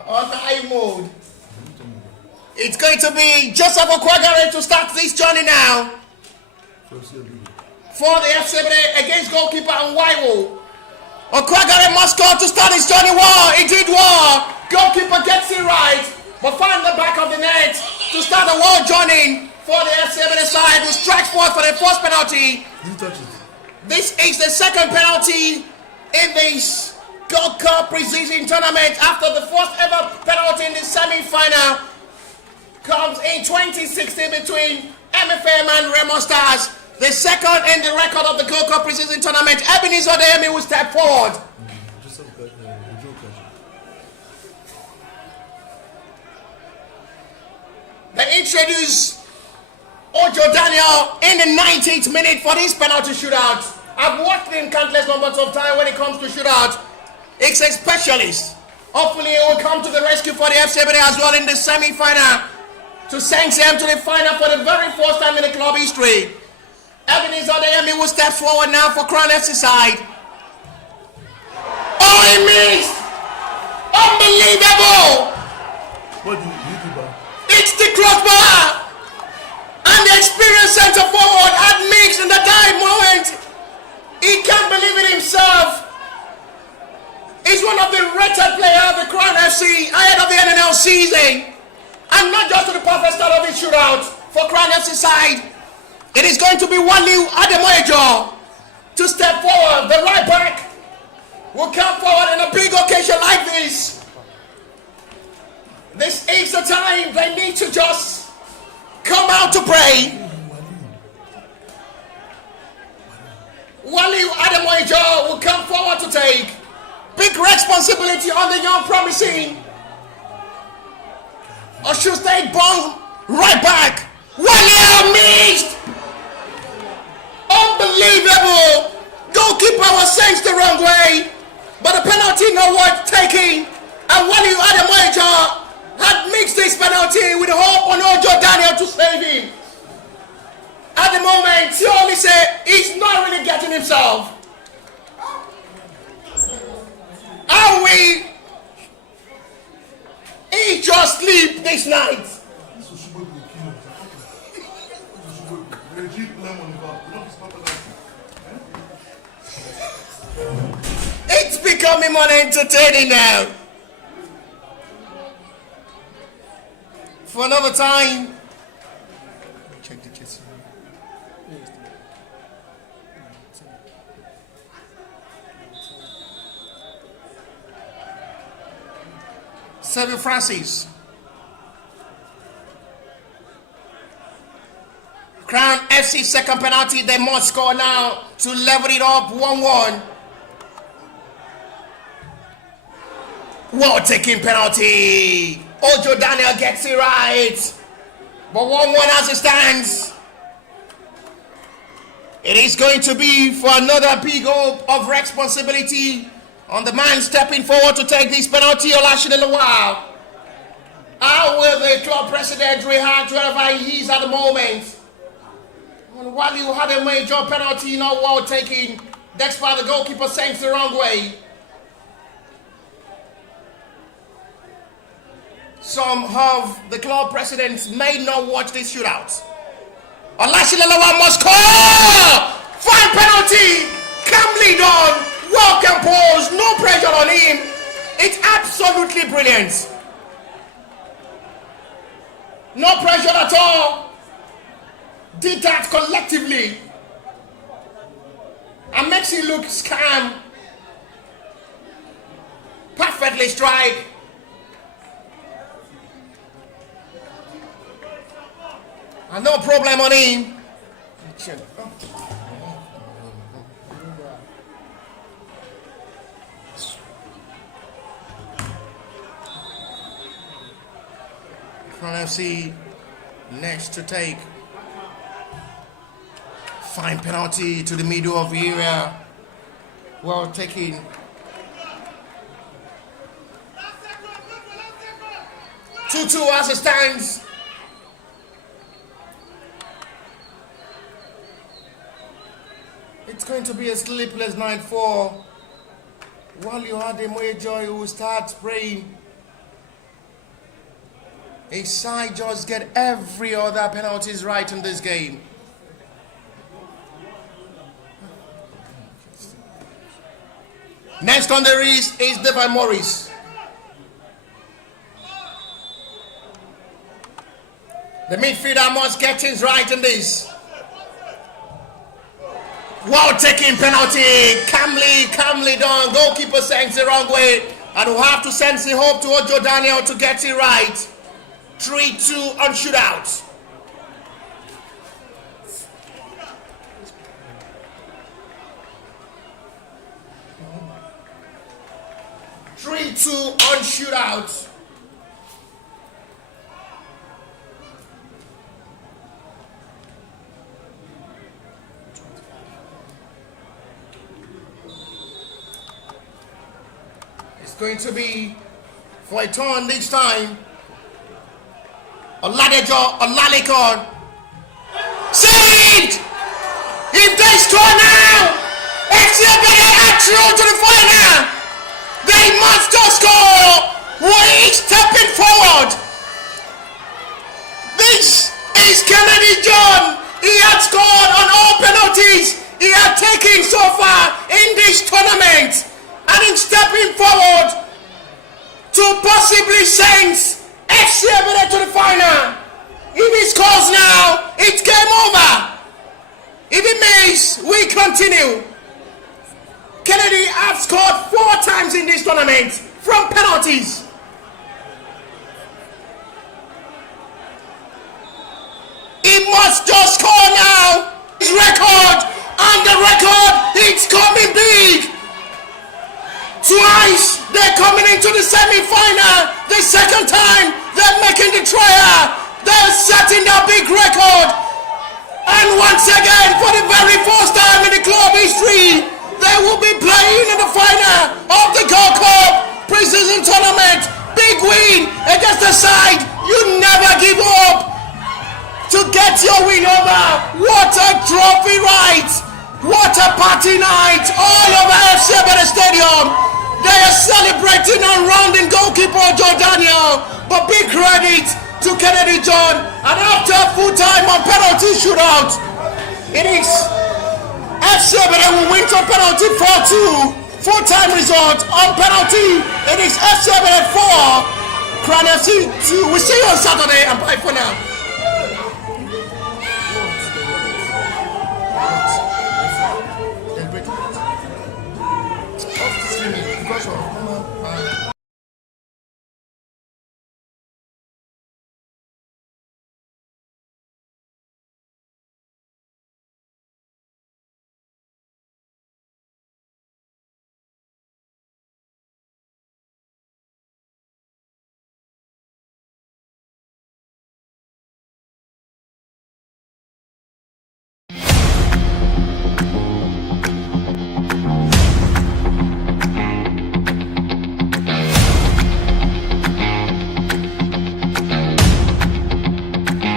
on high mode. It's going to be Joseph Okwagare to start this journey now. For the FC Ebedei against goalkeeper Nwaiwo. Okwagare must score to start his journey well. He did well. Goalkeeper gets it right, but find the back of the net to start the wall journey for the FC Ebedei side, who strikes forward for the first penalty. This is the second penalty in this Gold Cup preseason tournament after the first ever penalty in the semi-final comes in 2016 between MFM and Remo Stars. The second in the record of the Gold Cup preseason tournament. Ebenezer Odeyemi will step forward. They introduce Ojo Daniel in the 19th minute for this penalty shootout. I've watched him countless numbers of times when it comes to shootout. He's a specialist. Hopefully he will come to the rescue for the FC Ebedei as well in the semi-final to send them to the final for the very first time in the club history. Ebenezer Odeyemi will step forward now for Crown FC side. Oh, he missed! Unbelievable! What did you do back? It's the crossbar! And the experienced centre forward had mixed in the dying moment. He can't believe it himself. He's one of the rated players of the Crown FC ahead of the NNL season. And not just to the perfect start of his shootout for Crown FC side. It is going to be Waliu Ademoyejo to step forward. The right back will come forward in a big occasion like this. This is the time they need to just come out to play. Waliu Ademoyejo will come forward to take big responsibility on the young promising Osun State ball right back. Waliu missed. Unbelievable. Goalkeeper was sent the wrong way, but the penalty not worth taking. And Waliu Ademoyejo had mixed this penalty with hope on Ojo Daniel to save him. At the moment, he only said he's not really getting himself. Are we? He just sleep this night. It's becoming more entertaining now. For another time. Check the chest. Xavier Francis. Crown FC second penalty. They must score now to level it up 1-1. Well taking penalty. Ojo Daniel gets it right. But 1-1 as it stands. It is going to be for another big hope of responsibility on the man stepping forward to take this penalty. Olaside Lawal. How will the club president react wherever he is at the moment? While you had a major penalty not well taken, despite the goalkeeper sends the wrong way. Some of the club presidents may not watch this shootout. Olaside Lawal must score! Fine penalty! Calmly done! Well composed, no pressure on him. It's absolutely brilliant. No pressure at all. Did that collectively. And makes it look calm. Perfectly strike. And no problem on him. Crown FC next to take. Fine penalty to the middle of the area. Well taken. Two as it stands. It's going to be a sleepless night for Waliu Ademoyejo, who will start praying His side just get every other penalties right in this game. Next on the list is Devin Morris. The midfielder must get things right in this. Well taking penalty. Calmly done. Goalkeeper sends the wrong way. And we'll have to send the hope to Ojo Daniel to get it right. 3-2 on shootout. On shootout. It's going to be for a turn this time. Olalikon. Saved! If they score now, FC Ebedei are through to the final. They must just score. We're stepping forward. This is Kennedy John. He had scored on all penalties he had taken so far in this tournament. And in stepping forward to possibly send FC Ebedei to the final. If he scores now, it's game over. If he makes, we continue. Kennedy have scored 4 times in this tournament from penalties. He must just score now. His record, and the record, it's coming big. Twice they're coming into the semi-final. The second time they're making the trial. They're setting their big record. And once again, for the very first time in the club history, they will be playing in the final of the Gold Cup pre-season tournament. Big win against the side you never give up to get your win over. What a trophy right! What a party night all over FC Ebedei Stadium. They are celebrating and rounding goalkeeper Joe Daniel, but big credit to Kennedy John. And after full time on penalty shootout, it is FC Ebedei will win on penalty 4-2. Full-time result on penalty. It is FC Ebedei 4, Crown FC 2. We'll see you on Saturday and bye for now.